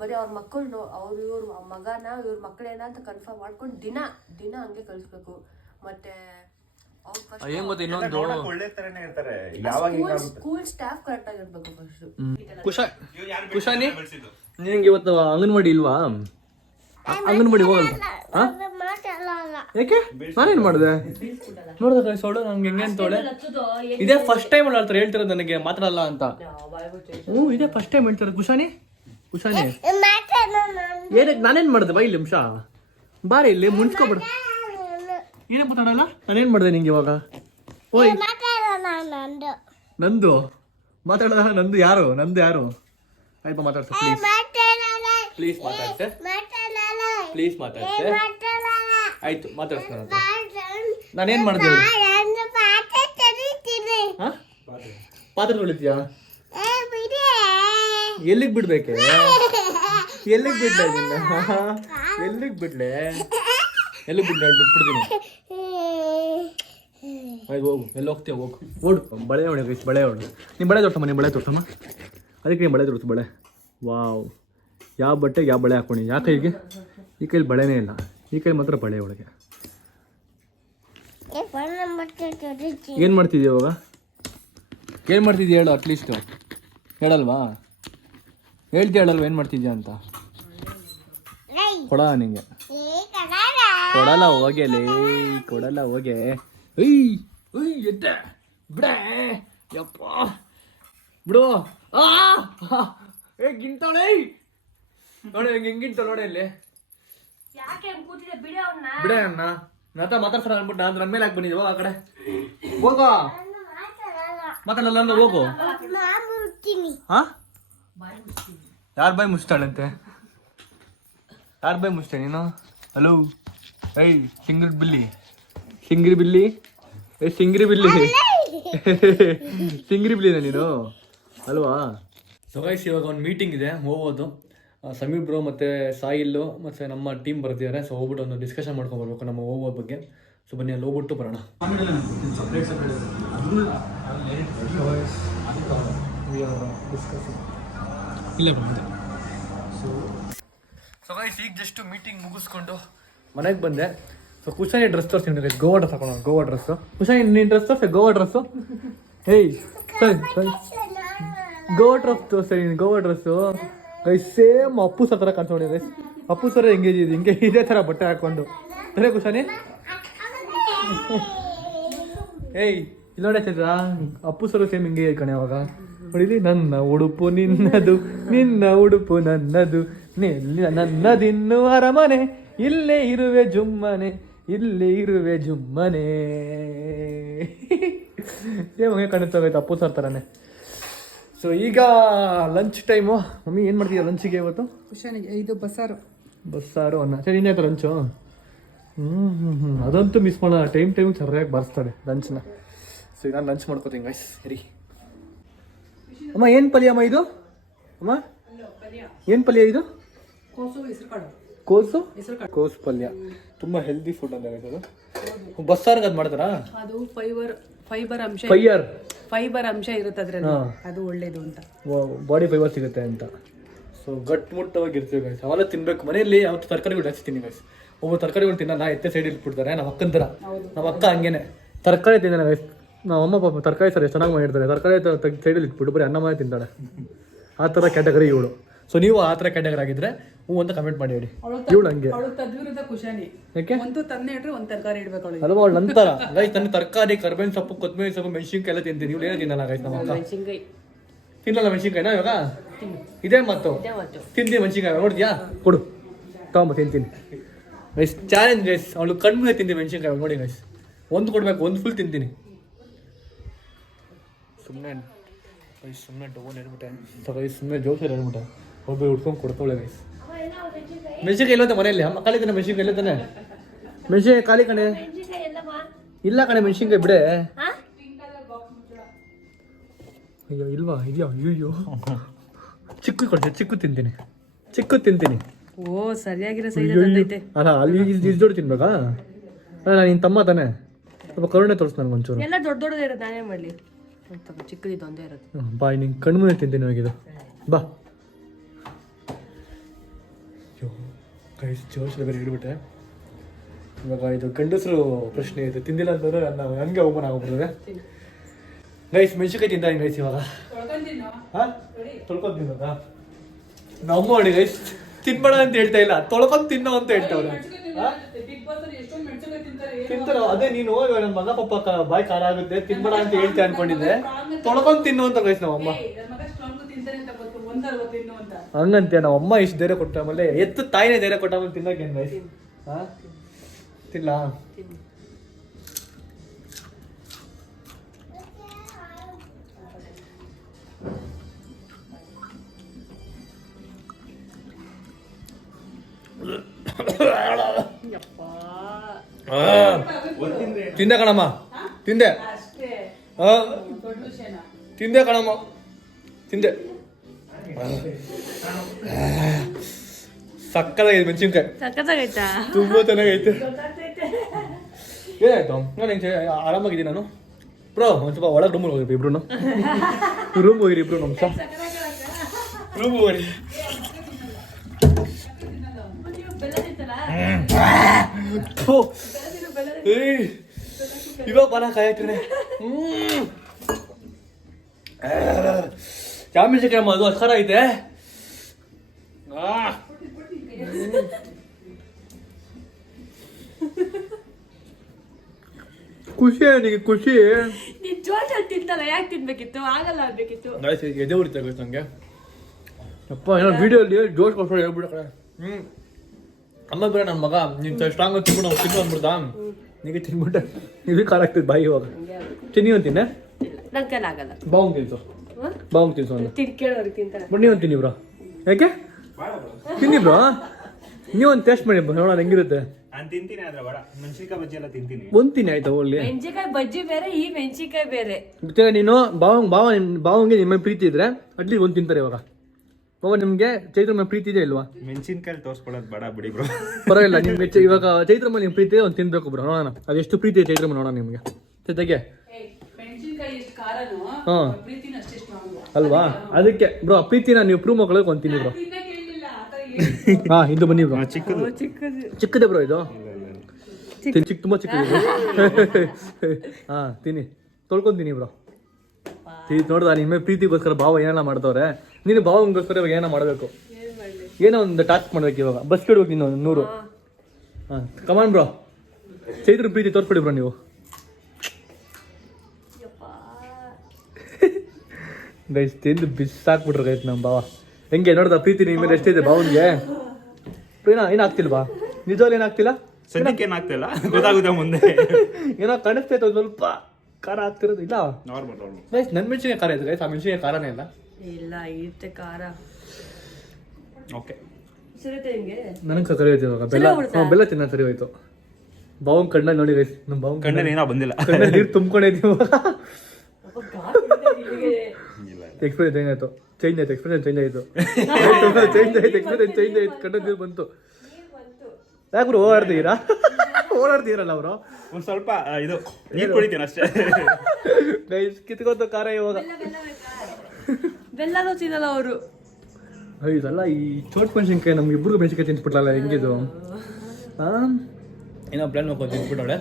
ಬರೀ ಅವ್ರ ಮಕ್ಕಳು ಅವ್ರು ಇವ್ರ ಮಗನ ಇವ್ರ ಮಕ್ಕಳೇನ ಅಂತ ಕನ್ಫರ್ಮ್ ಮಾಡ್ಕೊಂಡು ದಿನ ಹಂಗೆ ಕಳಿಸ್ಬೇಕು. ಮತ್ತೆ ಏನ್ ಗೊತ್ತ, ಇನ್ನೊಂದು ಒಳ್ಳೆ ತರನೇ ಇರ್ತಾರೆ. ಯಾವಾಗ ಸ್ಕೂಲ್ ಸ್ಟಾಫ್ ಕರೆಕ್ಟ್ ಆಗಿರ್ಬೇಕು ಫಸ್ಟ್. ಕುಶಾನಿ, ನಿನ್ಗೆ ಇವತ್ತು ಅಂಗನವಾಡಿ ಇಲ್ವಾ? ಅಂಗನವಾಡಿ ಹೋಗಲ್ಲ? ಯಾಕೆ? ನಾನೇನ್ ಮಾಡಿದೆ ನೋಡ್ದ ಸೋಳು ನಂಗೆ ಹೆಂಗೆ ಅಂತೋಳೆ. ಇದೇ ಫಸ್ಟ್ ಟೈಮ್ ಹೇಳ್ತಾರೆ, ಹೇಳ್ತಿರೋದು ನನಗೆ ಮಾತಾಡಲ್ಲ ಅಂತ. ಇದೇ ಫಸ್ಟ್ ಟೈಮ್ ಹೇಳ್ತಾರೆ. ಕುಶಾನಿ ಏನಕ್ಕೆ ನಾನೇನ್ ಮಾಡಿದೆ? ಬಾ ಇಲ್ಲಿ ನಿಮಿಷ ಬಾರಿ, ಇಲ್ಲಿ ಮುನ್ಸ್ಕೊಬಿಡ. ಏನೇ ಮಾತಾಡಲ್ಲ? ನಾನೇನ್ ಮಾಡಿದೆ ನಿಂಗೆ ಇವಾಗ? ಓಯ್ ನಂದು ಮಾತಾಡ. ನಂದು ಯಾರು? ಆಯ್ತು ಮಾತಾಡ್ಸ ಪ್ಲೀಸ್ ಮಾತಾಡ್ಸೆ. ಪ್ಲೀಸ್ ಮಾತಾಡ್ಸೆ. ಆಯ್ತು ಮಾತಾಡ್ಸ. ನಾನೇನ್ ಮಾಡಿದೆ? ಪಾತ್ರೆ ತೊಳಿತೀಯಾ? ಎಲ್ಲಿಗೆ ಬಿಡ್ಬೇಕೆ? ಎಲ್ಲಿಗೆ ಬಿಡ್ಲೆ ನಿನ್ನ? ಎಲ್ಲಿಗೆ ಬಿಡ್ಲೆ? ಬಿಟ್ಬಿಡ್ತೀನಿ. ಆಯ್ತು ಹೋಗು, ಎಲ್ಲಿ ಹೋಗ್ತೀಯ ಹೋಗು. ಓಡು. ಬಳೆ ಹೊಡೆ ಗೈಸ್, ಬಳೆ ಹೊಡು. ನೀನು ಬಳೆ ತೋರ್ಸಮ್ಮ, ನೀನು ಬಳೆ ತೋರ್ಸಮ್ಮ. ಅದಕ್ಕೆ ನೀನು ಬಳೆ ತೋರಿಸು. ಬಳೆ ವಾವ್, ಯಾವ ಬಟ್ಟೆಗೆ ಯಾವ ಬಳೆ ಹಾಕೊಂಡು. ಯಾವ ಕೈಗೆ? ಈ ಕೈಲಿ ಬಳೆನೇ ಇಲ್ಲ, ಈ ಕೈ ಮಾತ್ರ ಬಳೆ ಒಳಗೆ. ಏನು ಮಾಡ್ತಿದ್ಯಾ ಇವಾಗ? ಏನು ಮಾಡ್ತಿದ್ಯಾ ಹೇಳು, ಅಟ್ಲೀಸ್ಟು ಹೇಳಲ್ವಾ? ಹೇಳಲ್ವ ಏನು ಮಾಡ್ತಿದ್ಯಾ ಅಂತ? ಕೊಡ ನಿಂಗೆ ಕೊಡಲ್ಲ ಹೋಗೆಲೇ, ಕೊಡಲ್ಲ ಹೋಗೆ. ಎದ್ದೆ ಬಿಡೆ ಯಪ್ಪ ಬಿಡು. ಗಿಂತಾಳೆ ನೋಡಿ, ಹೆಂಗಿಂತ ನೋಡಿ ಇಲ್ಲಿ. ಬಿಡೆ ಅಣ್ಣ, ನಾತ ಮಾತಾಡ್ಸೋಣ ಅನ್ಬಿಟ್ಟು ನಾನು ನನ್ನ ಮೇಲೆ ಹಾಕಿ ಬಂದಿದ್ದೆ. ಹೋಗ ಆ ಕಡೆ ಹೋಗ. ಮಾತಾಡಲ್ಲ ಅಂದ್ರೆ ಹೋಗು. ಹಾ, ಯಾರ ಬಾಯಿ ಮುಚ್ತಾಳಂತೆ? ಯಾರ ಬಾಯಿ ಮುಚ್ತಾ ನೀನು? ಹಲೋ ಸಿಂಗ್ರಿ ಬಿಲ್ಲಿ. ಸಿಂಗ್ರಿ ಬಿಲ್ಲಿನ ನೀನು ಅಲ್ವಾ? ಸೊ ಗೈಸ್, ಇವಾಗ ಒಂದು ಮೀಟಿಂಗ್ ಇದೆ, ಹೋಗೋದು. ಸಮೀರ್ ಬ್ರೋ ಮತ್ತು ಸಾಯಿಲ್ಲು ಮತ್ತು ನಮ್ಮ ಟೀಮ್ ಬರ್ತಿದ್ದಾರೆ. ಸೊ ಹೋಗ್ಬಿಟ್ಟು ಒಂದು ಡಿಸ್ಕಷನ್ ಮಾಡ್ಕೊಂಡ್ಬರ್ಬೇಕು ನಮ್ಮ ಹೋಗೋ ಬಗ್ಗೆ. ಸೊ ಬನ್ನಿ ಅಲ್ಲಿ ಹೋಗ್ಬಿಟ್ಟು ಬರೋಣ. ಇಲ್ಲ ಬಂದೆ. ಸೊ ಗೈಸ್, ಈಗ ಜಸ್ಟ್ ಮೀಟಿಂಗ್ ಮುಗಿಸ್ಕೊಂಡು ಮನೆಗೆ ಬಂದೆ. ಸೊ ಕುಶಾನಿ ಡ್ರೆಸ್ ತೋರಿಸ್ತೀನಿ ಗೈಸ್. ಗೋವಾ ಡ್ರೆಸ್ ಹಾಕೋಣ. ಗೋವಾ ಡ್ರೆಸ್ಸು. ಕುಶಾನಿ ನೀನು ಡ್ರೆಸ್ ತೋರಿಸಿ. ಗೋವಾ ಡ್ರೆಸ್ಸು. ಹೇಯ್ ಸರಿ ಗೋವಾ ಡ್ರೆಸ್ ತೋರಿಸ್ತೀನಿ ನೀನು. Goa dress guys same Appu sir ಥರ ಕಾಣಿಸ್ಕೊಂಡಿ ಗೈಸ್. ಅಪ್ಪು ಸರ್ ಹಿಂಗೆ ಇದೇ ಥರ ಬಟ್ಟೆ ಹಾಕ್ಕೊಂಡು. ಸರಿ ಕುಶಾನಿ? ಏಯ್ ಇಲ್ಲಿ ನೋಡ ಚಂದ್ರ, ಅಪ್ಪು ಸರ್ ಸೇಮ್ ಹಿಂಗೆ ಕಣೆ. ಅವಾಗ ನೋಡಿಲಿ, ನನ್ನ ಉಡುಪು ನಿನ್ನದು, ನಿನ್ನ ಉಡುಪು ನನ್ನದು, ನನ್ನದಿನ್ನು ಅರಮನೆ, ಇಲ್ಲೇ ಇರುವೆ ಜುಮ್ಮನೆ, ಇಲ್ಲೇ ಇರುವೆ ಜುಮ್ಮನೆ. ಸೇಮ್ ಹಂಗೆ ಕಾಣಿಸ್ತಾಗೈತೆ ಅಪ್ಪು ಸರ್ ಥರನೇ. ಸೊ ಈಗ ಲಂಚ್ ಟೈಮು. ಮಮ್ಮಿ ಏನು ಮಾಡ್ತೀಯ ಲಂಚಿಗೆ ಇವತ್ತು? ಕುಶಾನಿಗೆ ಇದು ಬಸ್ಸಾರು ಅನ್ನ. ಸರಿ, ಇನ್ನೇತ ಲಂಚು? ಅದಂತೂ ಮಿಸ್ ಮಾಡೋಣ. ಟೈಮ್ ಸರಿಯಾಗಿ ಬರ್ಸ್ತಾರೆ ಲಂಚ್ನ. ಸೊ ಈಗ ನಾನು ಲಂಚ್ ಮಾಡ್ಕೋತೀನಿ ಗೈಸ್. ಸರಿ ಅಮ್ಮ, ಏನು ಪಲ್ಯ ಅಮ್ಮ ಇದು? ಅಮ್ಮ ಏನು ಪಲ್ಯ ಇದು? ಕೋಸು ಹೆಸರು ಕಾಳು. ಕೋಸು ಪಲ್ಯ ತುಂಬಾ ಹೆಲ್ದಿ ಫುಡ್ ಅಂತ ಅದು. ಬಸ್ಸಾರ್ಗೆ ಅದು ಮಾಡ್ತಾರಾ? ಅದು ಫೈಬರ್ ಅಂಶ ಇರುತ್ತೆ ಅದ್ರಲ್ಲಿ, ಅದು ಒಳ್ಳೇದು ಅಂತ. ಬಾಡಿ ಫೈಬರ್ ಸಿಗುತ್ತೆ ಅಂತ. ಸೊ ಗಟ್ಮುಟ್ಟವಾಗಿರ್ತೀವಿ ಗೈಸ್. ಅವೆಲ್ಲ ತಿನ್ಬೇಕು. ಮನೆಯಲ್ಲಿ ಯಾವತ್ತು ತರಕಾರಿಗಳು ಜಾಸ್ತಿ ತಿನ್ನಿ ಗೈಸ್. ಒಬ್ಬ ತರಕಾರಿಗಳು ತಿನ್ನಲ್ಲ, ಎತ್ತೆ ಸೈಡ್ ಇಟ್ಬಿಡ್ತಾರೆ. ನಮ್ಮ ಅಕ್ಕನ ಥರ, ನಮ್ಮ ಅಕ್ಕ ಹಂಗೇನೆ ತರಕಾರಿ ತಿಂದಾನೆ ಗೈಸ್. ನಮ್ಮ ಅಮ್ಮ ಪಾಪ ತರಕಾರಿ ಸರ್ ಎಷ್ಟು ಚೆನ್ನಾಗಿ ಮಾಡಿರ್ತಾರೆ. ತರಕಾರಿ ಸೈಡಲ್ಲಿ ಇಟ್ಬಿಟ್ಟು ಬರೀ ಅನ್ನ ಮಾಡಿ ತಿಂತಾಳೆ. ಆ ಥರ ಕ್ಯಾಟಗರಿ ಇವಳು. ಸೊ ನೀವು ಆ ಥರ ಕ್ಯಾಟಗರಿ ಆಗಿದ್ರೆ ಹ್ಞೂ ಅಂತ ಕಮೆಂಟ್ ಮಾಡಿ ಹೇಳಿ. ಇವಳು ಹಂಗೆ ತದ್ವಿರುದ್ಧ ಖುಷಾನಿ. ಯಾಕೆ? ಒಂದು ತಂದೆ ಇಟ್ರೆ ಒಂದು ತರಕಾರಿ ಇಡ್ಬೇಕು ಅವಳಿಗೆ. ಅದು ಅವಳು ನಂತರ ಗೈಸ್. ನನ್ನ ತರಕಾರಿ, ಕರ್ಬೇವಿನ ಸೊಪ್ಪು, ಕೊತ್ತಂಬರಿ ಸೊಪ್ಪು, ಮೆಣಸಿನ್ಕಾಯಿ ಎಲ್ಲ ತಿಂತೀನಿ. ಇವಳು ಏನೋ ತಿನ್ನಲ್ಲ ಗೈಸ್. ನಮ್ಮ ಅಕ್ಕ ತಿನ್ನಲ್ಲ ಮೆಣಸಿನ್ಕಾಯಿನ. ಇವಾಗ ಇದೇ ಮತ್ತು ತಿಂತೀನಿ ಮೆಣಸಿನ್ಕಾಯಿ. ನೋಡ್ತೀಯಾ? ಕೊಡು ತಗೊಂಬ ತಿಂತೀನಿ ಗೈಸ್. Challenge guys. ಅವಳು ಕಣ್ಮುಂದೆ ತಿಂತೀನಿ ಮೆಣಸಿನ್ಕಾಯಿ. ನೋಡಿ ಗೈಸ್, ಒಂದು ಕೊಡ್ಬೇಕು, ಒಂದು ಫುಲ್ ತಿಂತೀನಿ. ಸುಮ್ಮನೆ ಡೋನ್ ಹೇಳ್ಬಿಟ್ಟೆ. ಸುಮ್ಮನೆ ಜೋಶಲ್ಲಿ ಹೇಳ್ಬಿಟ್ಟೆ. ಒಬ್ಬರು ಉಟ್ಕೊಂಡು ಕೊಡ್ತಾಳೆ ಗೈಸ್. ಮೆಣಸಿನ್ಕಾಯಿ ಇಲ್ಲಂತ ಮನೆಯಲ್ಲಿ ಅಮ್ಮ ಖಾಲಿ ತಾನೆ ಮೆಣಸಿನ್ಕಾಯಿ ಇಲ್ಲ ತಾನೆ? ಮೆಣಸಿನ್ಕಾಯಿ ಖಾಲಿ ಕಣೆ. ಇಲ್ಲ ಕಣೆ ಮೆಣಸಿನ್ಕಾಯಿ ಬಿಡೆ. ಅಯ್ಯೋ ಇಲ್ವಾ? ಇದೆಯಾ? ಅಯ್ಯೋ ಚಿಕ್ಕು ಕೊಡ್ತೀನಿ. ಚಿಕ್ಕು ತಿಂತೀನಿ. ಓ ಸರಿಯಾಗಿರೋ ಸೈಜ್. ಅಲ್ಲ ಅಲ್ಲಿ ದೊಡ್ಡ ತಿನ್ಬೇಕಾ? ಅಲ್ಲ ನಿನ್ನ ತಮ್ಮ ತಾನೆ, ಸ್ವಲ್ಪ ಕರುಣೆ ತೋರಿಸ್ ನನಗೆ ಒಂಚೂರು. ಎಲ್ಲ ದೊಡ್ಡದೇ ಇರೋದು, ನಾನೇ ಮಾಡಲಿ? ಚಿಕ್ಕದಿದ್ದು ಒಂದೇ ಇರೋದು. ಬಾಯ್ ನಿಂಗೆ ಕಣ್ಮುನೆ ತಿಂತೀನಿ ಹೋಗಿದ್ದು. ಬಾ. ಗೈಸ್ ಜೋಶ್ ಬೇರೆ ಹಿಡ್ಬಿಟ್ಟೆ. ಇವಾಗ ಇದು ಗಂಡಸರು ಪ್ರಶ್ನೆ ಇದೆ. ತಿಂದಿಲ್ಲ ಅಂತಂದ್ರೆ ನಾವು ಹಂಗೆ ಓಪನ್ ಆಗೋಗ್ಬಿಡ್ತದೆ ಗೈಸ್. ಮೆಣಸಿನ್ಕಾಯಿ ತಿಂತಾನೆ ಗೈಸ್. ಇವಾಗ ಹಾಂ ತೊಳ್ಕೊಂಡು ತಿನ್ನೋದಾ? ನಮ್ಮ ನೋಡಿ ಗೈಸ್, ತಿನ್ಬೇಡ ಅಂತ ಹೇಳ್ತಾ ಇಲ್ಲ, ತೊಳ್ಕೊಂಡು ತಿನ್ನೋ ಅಂತ ಹೇಳ್ತಾವ್ರೆ. ತಿಂತಾರ ಅದೇ ನೀನು. ಇವಾಗ ನನ್ನ ಮಗ ಪಪ್ಪ ಬಾಯಿ ಖಾರ ಆಗುತ್ತೆ ತಿನ್ಬೇಡ ಅಂತ ಹೇಳ್ತಾ ಅನ್ಕೊಂಡಿದ್ದೆ. ತೊಳ್ಕೊಂಡು ತಿನ್ನು ಅಂತ ಗೈಸ್ ನಮ್ಮಮ್ಮ. ಹಂಗಂತೆ ನಮ್ಮಮ್ಮ ಇಷ್ಟು ಧೈರ್ಯ ಕೊಟ್ಟ ಆಮೇಲೆ ಎತ್ತು ತಾಯಿನೇ ಧೈರ್ಯ ಕೊಟ್ಟ ಆಮೇಲೆ ತಿನ್ನೋಕೇನು ಗೈಸ್? ಹಾಂ ತಿಲ್ಲ. ತಿಂದೆ ಕಣಮ್ಮ, ತಿಂದೆ. ತಿಂದೆ ಕಣಮ್ಮ, ತಿಂದೆ. ಸಕ್ಕತ್ತಾಗೈತೆ ಮೆಣಸಿನ್ಕಾಯಿ. ಸಕ್ಕತ್ತಾಗೈತಾ? ತುಂಬಾ ಚೆನ್ನಾಗೈತೆ. ಏನಾಯ್ತು? ನಾನು ಆರಾಮಾಗಿದ್ದೀನಿ ನಾನು. ಬ್ರೋ ಒಂದು ಸ್ವಲ್ಪ ಒಳಗೆ ರೂಮ್ ಹೋಗಿರಿ ಇಬ್ರು. ರೂಮ್ ಹೋಗಿರಿ ಇಬ್ರು. ನಮ್ಸ ರೂಮ್ ಹೋಗಿರಿ. ಇವಾಗ ಬಲ ಕಾಯ್ತೀನಿ. ಚಾಮಿಂಚಿಕಾಯಿ ಅದು ಅಸ್ಕಾರ ಐತೆ. ಖುಷಿ ನನಗೆ, ಖುಷಿ. ನೀನ್ ಜೋಶಲ್ಲಿ ತಿಂತಲ್ಲ, ಯಾಕೆ ತಿನ್ಬೇಕಿತ್ತು? ಆಗಲ್ಲ ಆಗ್ಬೇಕಿತ್ತು. ಎದೆ ಉರಿತಾ ಗೈಸ್ ನಂಗೆ. ಅಪ್ಪ ಏನೋ ವಿಡಿಯೋಲಿ ಜೋಶ್ ಕೊಡ್ಸೋದು ಹೇಳ್ಬಿಡ ಕಡೆ. ಅಮ್ಮ ಬೇರೆ ನನ್ನ ಮಗ ನೀನು ಸ್ಟ್ರಾಂಗ್ ತಿನ್ಬಿಟ್ಟು ಅವ್ನು ತಿನ್ನು ಅಂದ್ಬಿಡ್ತಾ. ನೀಗೆ ತಿನ್ಬಿಟ್ಟೆ ಇದು ಖಾರ ಆಗ್ತದೆ ಬಾಯಿ. ಇವಾಗ ತಿನ್ನಿ ಅಂತೀನಿ. ನನ್ನ ಕೈಲಿ ಆಗಲ್ಲ. ಬಾವಂಗ್ ತಿನ್ಸು, ಬಾವಂಗ್ ತಿನ್ಸು ಅಂತ ಕೇಳೋರಿಗೆ ತಿಂತಾರೆ. ಬಟ್ ನೀವೊಂದು ತಿನ್ನಿ ಬ್ರೋ. ಯಾಕೆ ತಿನ್ನಿ ಬ್ರೋ? ನೀವೊಂದು ಟೇಸ್ಟ್ ಮಾಡಿ ನೋಡೋಣ ಹೆಂಗಿರುತ್ತೆ. ನಾನು ತಿಂತೀನಿ, ಆದ್ರೆ ಬೇಡ. ಮೆಣಸಿನ್ಕಾಯಿ ಬಜ್ಜಿ ಎಲ್ಲ ತಿಂತೀನಿ. ಒಂದು ತಿನ್ನಿ ಆಯ್ತಾ? ಒಳ್ಳೆ ಮೆಣಸಿನ್ಕಾಯಿ ಬಜ್ಜಿ ಬೇರೆ, ಈ ಮೆಣಸಿನ್ಕಾಯಿ ಬೇರೆ. ಮತ್ತೆ ನೀನು ಬಾವಂಗೆ ನಿಮ್ಮ ಪ್ರೀತಿ ಇದ್ರೆ ಅಟ್ಲೀಸ್ಟ್ ಒಂದು ತಿಂತಾರೆ. ಇವಾಗ ಬಾವ ನಿಮ್ಗೆ ಚೈತ್ರ ಮೇಲೆ ಪ್ರೀತಿ ಇದೆ ಇಲ್ವಾ? ಮೆಣಸಿನ್ಕಾಯಿ ತೋರಿಸ್ಕೊಳ್ಳೋದು ಬೇಡ ಬಿಡಿ ಬ್ರೋ. ಪರವಾಗಿಲ್ಲ. ನಿಮ್ಗೆ ಇವಾಗ ಚೈತ್ರ ಮೇಲೆ ನಿಮ್ಮ ಪ್ರೀತಿ ಇದೆ, ಒಂದು ತಿನ್ಬೇಕು ಬ್ರೋ. ನೋಡೋಣ ಅದೆಷ್ಟು ಪ್ರೀತಿ ಇದೆ ಚೈತ್ರ ಮೇಲೆ, ನೋಡೋಣ ನಿಮ್ಗೆ. ಜೊತೆಗೆ ಅಲ್ವಾ? ಅದಕ್ಕೆ ಬ್ರೋ ಪ್ರೀತಿನ ನೀವು ಪ್ರೂವ್ ಮಾಡ್ಕೊಳ್ಳೋಕೆ ಒಂದು ತಿನ್ನಿ ಬ್ರೋ. ಹಾ ಇದು ಬನ್ನಿ ಬ್ರೋ. ಚಿಕ್ಕದೇ ಬ್ರೋ ಇದು. ಚಿಕ್ಕ ತುಂಬಾ ಚಿಕ್ಕದು. ಹಾ ತಿನ್ನಿ, ತೊಳ್ಕೊಂತೀನಿ ಬ್ರೋ. ನೋಡ್ದ ನಿಮ್ಮ ಪ್ರೀತಿಗೋಸ್ಕರ ಭಾವ ಏನೆಲ್ಲ ಮಾಡ್ತವ್ರೆ. ನೀನು ಭಾವಂಗೋಸ್ಕರ ಇವಾಗ ಏನೋ ಮಾಡಬೇಕು, ಏನೋ ಒಂದು ಟಾಸ್ಕ್ ಮಾಡ್ಬೇಕು. ಇವಾಗ ಬಸ್ ಕೆಡ್ಬೇಕು ನೀನು 100. ಹಾಂ ಕಮಾನ್ ಬ್ರೋ. ಚೈತ್ರ ಪ್ರೀತಿ ತೋರ್ಸ್ಬಿಡಿ ಬ್ರೋ ನೀವು. ಗೈಸ್ ತಿಂದು ಬಿಸಾಕ್ಬಿಟ್ರು ಗೈಸ್ ನಮ್ಮ ಭಾವ. ಹೆಂಗೆ ನೋಡ್ದ ಪ್ರೀತಿ ನಿಮ್ಮ ಮೇಲೆ ಎಷ್ಟಿದೆ ಭಾವನ್ಗೆ? ಏನಾಗ್ತಿಲ್ವಾ? ನಿಜವಾಗ್ಲೂ ಏನಾಗ್ತಿಲ್ಲ? ಸದ್ಯಕ್ಕೆ ಏನಾಗ್ತಿಲ್ಲ, ಗೊತ್ತಾಗುತ್ತೆ ಮುಂದೆ. ಏನೋ ಕಾಣಿಸ್ತೈತೆ ಒಂದು ಸ್ವಲ್ಪ ಖಾರ ಆಗ್ತಿರೋದು. ಇಲ್ಲ ನಾರ್ಮಲ್ ಗೈಸ್ ನನ್ನ ಮೆಣಸಿನ್ಕಾಯಿ ಖಾರ ಇದೆ ಗೈಸ್. ಆ ಮೆಣಸಿನ್ಕಾಯಿ ಖಾರನೇ ಇಲ್ಲ. ಇಲ್ಲ ಇರುತ್ತೆ ಖಾರ. ಓಕೆ ಸರಿತೆ ನಿಮಗೆ? ನನಗೆ ಸರಿ ಹೋಯ್ತು ಇವಾಗ. ಬೆಲ್ಲ ತಿನ್ನ ಸರಿ ಹೋಯ್ತು. ಭಾವನ್ ಕಣ್ಣಲ್ಲಿ ನೋಡಿ ಗೈಸ್, ನಮ್ಮ ಭಾವನ್ ಕಣ್ಣಲ್ಲಿ ಏನೋ ಬಂದಿಲ್ಲ, ಕಣ್ಣಲ್ಲಿ ನೀರು ತುಂಬ್ಕೊಂಡಿದ್ದೀವಿ. ಎಕ್ಸ್ಪೀರಿಯನ್ಸ್ ಚೇಂಜ್ ಆಯ್ತು ಎಕ್ಸ್ಪ್ರೆಷನ್ ಚೇಂಜ್ ಆಯಿತು ಎಕ್ಸ್ಪ್ರೆಷನ್ ಚೇಂಜ್ ಆಯ್ತು ಕಣ್ಣ ನೀರು ಬಂತು. ಯಾಕ್ರು ಓಡಾಡ್ತೀರಲ್ಲ ಅವರು ಒಂದ್ ಸ್ವಲ್ಪ ಇದು ನೀರು ಕುಡಿತೀನಿ ಅಷ್ಟೇ. ಕಿತ್ಕೊಂತ ಖಾರ ಇವಾಗ ಬೆಲ್ಲನೂ ತಿನ್ನಲ್ಲ ಅವರು. ಇದಲ್ಲ ಈ ಚೋಟ್ ಮೆಣಸಿನ್ಕಾಯಿ ನಮ್ಗೆ ಇಬ್ಬರಿಗೂ ಮೆಣಸಿನ್ಕಾಯಿ ತಿನ್ಸ್ಬಿಟ್ಲಲ್ಲ ಹೆಂಗಿದು. ಏನೋ ಪ್ಲಾನ್ ಮಾಡ್ಕೊಂಡು ತಿನ್ಸ್ಬಿಟ್ಟವಳೆ.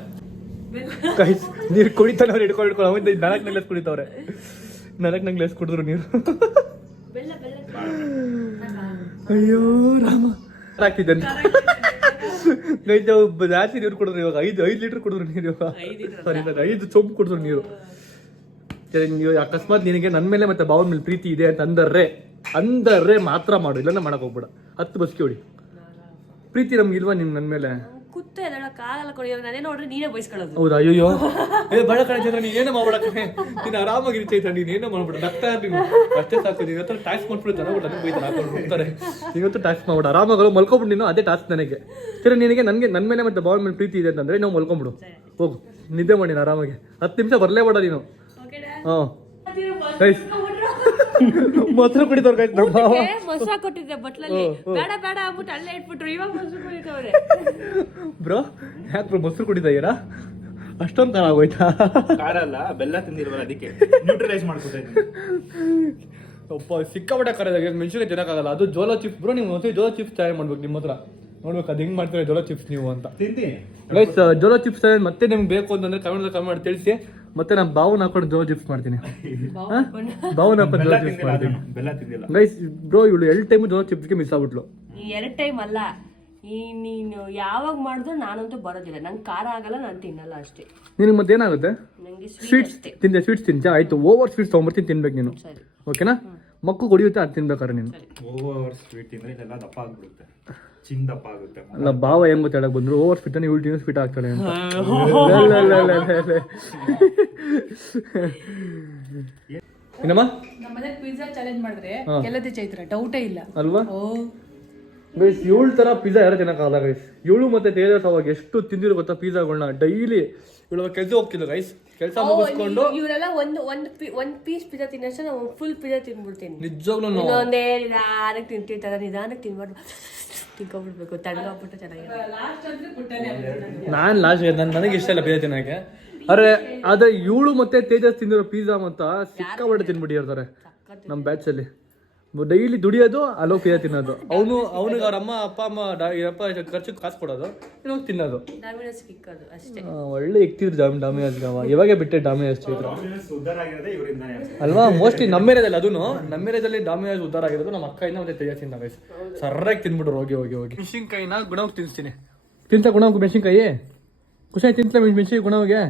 ನೀರು ಕುಡಿತಾನೆ ಅವ್ರು ಹಿಡ್ಕೊಂಡು ಅವಿಂದ 4 ಗ್ಲಾಸ್ ಕುಡಿತಾವ್ರೆ. 4 ಗ್ಲಾಸ್ ಕುಡಿದ್ರು ನೀರು. ಅಯ್ಯೋ ರಾಮ ಆಗ್ತಿದ್ದೆ ಜಾಸ್ತಿ ನೀರು ಕುಡಿದ್ರು ಇವಾಗ 5 ಲೀಟರ್ ಕುಡಿದ್ರು ನೀರು ಇವಾಗ. ಸಾರಿ 5 ಚೊಂಬು ಕುಡಿದ್ರು ನೀರು. ನೀವು ಅಕಸ್ಮಾತ್ ನಿನಗೆ ನನ್ನ ಮೇಲೆ ಮತ್ತೆ ಭಾವನ ಮೇಲೆ ಪ್ರೀತಿ ಇದೆ ಅಂತ ಅಂದರೆ ಮಾತ್ರ ಮಾಡು, ಇಲ್ಲ ಮಾಡಕ್ ಹೋಗ್ಬೇಡ. 10 ಬಸ್ಕಿ ಹೊಡಿ. ಪ್ರೀತಿ ನಮ್ಗೆ ಇಲ್ವಾ ನಿಮ್ ನನ್ನ ಮೇಲೆ? ಕುತ್ತ ಕಾಲ ಕೊಡಿಯೋ ನಾನೇ ನೋಡ್ರಿ ನೀನೇ ಬಯಸ್ಕೊಳ್ಳೋದು. ಹೌದಾ? ಅಯ್ಯೋ ಬಡ ಕಡೆ ಚಂದ್ರ ನೀ ಏನೋ ಮಾಡ್ಬಿಡಕ್ಕೆ ನೀನು ಆರಾಮಾಗಿ ಚೈತ್ರ ನೀನು ಏನೋ ಮಾಡ್ಬಿಡ ನಗ್ತಾ ನೀನು ಅಷ್ಟೇ ಸಾಕು. ನೀನು ಹತ್ರ ಟ್ಯಾಕ್ಸ್ ಮಾಡ್ಬಿಟ್ಟು ನನಗೆ ನನಗೆ ಬೈತಾರೆ ಹಾಕೊಂಡು ಹೋಗ್ತಾರೆ. ನೀವತ್ತು ಟ್ಯಾಕ್ಸ್ ಮಾಡ್ಬಿಡ ಆರಾಮಾಗಲು ಮಲ್ಕೊಬಿಡು ನೀನು. ಅದೇ ಟಾಸ್ಕ್ ನನಗೆ. ಸರಿ ನಿನಗೆ ನನಗೆ ನನ್ನ ಮೇಲೆ ಮತ್ತೆ ಭಾವನ ಮೇಲೆ ಪ್ರೀತಿ ಇದೆ ಅಂತಂದ್ರೆ ನಾವು ಮಲ್ಕೊಂಬಿಡು, ಹೋಗು ನಿದ್ದೆ ಮಾಡಿ ನೀನು ಆರಾಮಾಗಿ. 10 ನಿಮಿಷ ಬರಲೇಬೇಡ ನೀನು. ಹಾಂ ಮೊಸರು ಕುಡಿದವ್ರು ಗೈಸ್ ನಮ್ಮ ಭಾವ ಮೊಸರು ಕೊಟ್ಟಿದ್ದೆ ಬಟ್ಲಲ್ಲಿ. ಬೇಡ ಬೇಡ ಆಗ್ಬಿಟ್ಟು ಅಲ್ಲೇ ಇಟ್ಬಿಟ್ರು. ಇವಾಗ ಮೊಸರು ಕುಡಿತವ್ರೆ. ಬ್ರೋ ಯಾಕೆ ಬ್ರೋ ಮೊಸರು ಕುಡಿತಾ ಇದ್ದೀರಾ? ಅಷ್ಟೊಂದು ಖಾರ ಆಗೋಯ್ತಾ? ಖಾರ ಅಲ್ಲ, ಬೆಲ್ಲ ತಿಂದಿಲ್ವಲ್ಲ ಅದಕ್ಕೆ ನ್ಯೂಟ್ರಲೈಸ್ ಮಾಡ್ಕೊತಾ ಇದ್ದೀನಿ. ಒಪ್ಪ ಸಿಕ್ಕಾಪಟ್ಟೆ ಖಾರ ಇದೆ. ಮೆಣಸಿನ್ಕಾಯಿ ತಿನ್ನಕ್ಕಾಗಲ್ಲ. ಅದು ಜೋಲೋ ಚಿಪ್ಸ್ ಬ್ರೋ. ನೀವು ಒಂದ್ಸರಿ ಜೋಲೋ ಚಿಪ್ಸ್ ತಯಾರು ಮಾಡ್ಬೇಕು ನಿಮ್ಮ ಹತ್ರ. ನೋಡ್ಬೇಕು ಅದು ಹೆಂಗ್ ಮಾಡ್ತಾರೆ ಜೋಲೋ ಚಿಪ್ಸ್ ನೀವು ಅಂತ. ತಿಂತೀನಿ ಗೈಸ್ ಜೋಲೋ ಚಿಪ್ಸ್ ಮತ್ತೆ ನಿಮ್ಗೆ ಬೇಕು ಅಂತಂದ್ರೆ ಕಮೆಂಟ್ ಮಾಡಿ ತಿಳಿಸಿ. ಮತ್ತೆ ನಾನು ಬಾವನ್ ಹಾಕೊಂಡು ಜೋಲೋ ಚಿಪ್ಸ್ ಮಾಡ್ತೀನಿ. ಬಾವನ್ ಹಾಕೊಂಡು ಜೋಲೋ ಚಿಪ್ಸ್ ಮಾಡ್ತೀನಿ. ಬೆಲ್ಲ ತಿಂದಿಲ್ಲ ಗೈಸ್ ಬ್ರೋ ಇವಳು 2 ಟೈಮ್ ಜೋಲೋ ಚಿಪ್ಸ್ಗೆ ಮಿಸ್ ಆಗ್ಬಿಟ್ಲು. 2 ಟೈಮ್ ಅಲ್ಲ, ನೀನು ಯಾವಾಗ ಮಾಡಿದ್ರು ನಾನಂತೂ ಬರೋದಿಲ್ಲ. ನಂಗೆ ಖಾರ ಆಗಲ್ಲ, ನಾನು ತಿನ್ನಲ್ಲ ಅಷ್ಟೇ. ನಿನಗೆ ಮತ್ತೆ ಏನಾಗುತ್ತೆ? ನಂಗೆ ಸ್ವೀಟ್ಸ್ ತಿಂದೆ. ಸ್ವೀಟ್ಸ್ ತಿಂತ ಆಯ್ತು. ಓವರ್ ಸ್ವೀಟ್ಸ್ ತೊಗೊಂಬರ್ತೀನಿ, ತಿನ್ಬೇಕು ನೀನು. ಓಕೆನಾ? ಮಕ್ಕು ಹೊಡಿಯುತ್ತೆ ಅದು ತಿನ್ಬೇಕಾರೆ ನೀನು. ಓವರ್ ಸ್ವೀಟ್ ತಿಂದ್ರೆ ಇದೆಲ್ಲ ದಪ್ಪ ಆಗ್ಬಿಡುತ್ತೆ, ದಪ್ಪ ಆಗುತ್ತೆ. ಅಲ್ಲ ಬಾವ ಹೆಂಗ್ ಗೊತ್ತಾಡಕ್ ಬಂದ್ರು ಓವರ್ ಸ್ವೀಟ್ ನೀವು ಟೀನು ಸ್ವೀಟ್ ಆಗ್ತಾಳೆ ಅಂತ. ಏನಮ್ಮ ನಮ್ಮ ಮನೆ ಪಿಜ್ಜಾ ಚಾಲೆಂಜ್ ಮಾಡಿದ್ರೆ ಗೆಲ್ಲದೆ ಚೈತ್ರ, ಡೌಟೇ ಇಲ್ಲ ಅಲ್ವಾ? ಗೈಸ್ 7 ತರ ಪಿಜ್ಜಾ ಯಾರು ತಿನ್ನಕ್ಕಾಗಲ್ಲ ಗೈಸ್. 7 ಮತ್ತೆ ತೇಜಸ್ ಅವಾಗ ಎಷ್ಟು ತಿಂದಿರೋ ಗೊತ್ತಾ ಪಿಜ್ಜಾಗಳನ್ನ ಡೈಲಿ. ಇವಳು ಕೆಲಸ ಹೋಗ್ತಿಲ್ಲ ಗೈಸ್. ಕೆಲಸ ಮುಗಿಸ್ಕೊಂಡು ಇವರೆಲ್ಲ ಒಂದ್ ಪೀಸ್ ಪಿಜ್ಜಾ ತಿನ್ನೋಷ್ಟು ನಾವು ಫುಲ್ ಪಿಜ್ಜಾ ತಿನ್ಬಿಡ್ತೀನಿ. ನಿಜವಾಗ್ಲೂ ಇನ್ನೊಂದೇ ನಿಧಾನಕ್ಕೆ ತಿಂತಿರ್ತಾರೆ. ನಿಧಾನಕ್ಕೆ ತಿನ್ಬಾರ್ದು, ತಿನ್ಕೊಂಡ್ಬಿಡ್ಬೇಕು. ತಣ್ಣಗಾಗ್ಬಿಟ್ಟು ಚೆನ್ನಾಗಿರುತ್ತೆ. ನಾನು ಲಾಸ್ಟ್ ನನಗೆ ಇಷ್ಟ ಇಲ್ಲ ಪಿಜ್ಜಾ ತಿನ್ನಕ್ಕೆ. ಆದ್ರೆ ಇವಳು ಮತ್ತೆ ತೇಜಸ್ ತಿಂದಿರೋ ಪಿಜ್ಜಾ ಮತ್ತ ಸಿಕ್ಕಾಪಟ್ಟೆ ತಿನ್ಬಿಟ್ಟಿರ್ತಾರೆ ನಮ್ಮ ಬ್ಯಾಚ್ ಅಲ್ಲಿ. ಡೈಲಿ ದುಡಿಯೋದು ಅಲ್ಲೋ ಪಿಜ್ಜಾ ತಿನ್ನೋದು. ಅವನಿಗೆ ಅವ್ರ ಅಪ್ಪ ಅಮ್ಮ ಖರ್ಚು ಕಾಸು ಕೊಡೋದು, ಇನ್ನೊಂದು ತಿನ್ನೋದು. ಡಾಮಿನೋಸ್ ಕಿಕ್ಕೋದು ಅಷ್ಟೇ. ಒಳ್ಳೆ ಇಕ್ತಿದ್ರು ಡಾಮಿನೋಸ್ಗೆ. ಇವಾಗೆ ಬಿಟ್ಟೆ ಡಾಮಿನೋಸ್ ಚೈತ್ರ ಅಲ್ವಾ? ಮೋಸ್ಟ್ಲಿ ನಮ್ಮ ಏರಿಯಾದಲ್ಲಿ ಅದೂ ನಮ್ಮ ಏರಿಯಾದಲ್ಲಿ ಡಾಮಿನೋಸ್ ಉದ್ದಾರ ಆಗಿರೋದು ನಮ್ಮ ಅಕ್ಕಯಿಂದ ಮತ್ತೆ ತೇಜಸ್ ತಿಂದ ಗೈಸ್. ಸರ್ರಾಗಿ ತಿನ್ಬಿಟ್ರು ಹೋಗಿ ಹೋಗಿ ಹೋಗಿ. ಮೆಣಸಿನ್ಕಾಯಿನ ಗುಣವಾಗಿ ತಿನ್ನಿಸ್ತೀನಿ. ತಿಂತ ಗುಣವಾಗಿ ಮೆಣಸಿನ್ಕಾಯಿ ಖುಷಿ ತಿಂತಲ ಮೆಣಸಿನ್ಕಾಯಿ ಗುಣವಿಗೆ.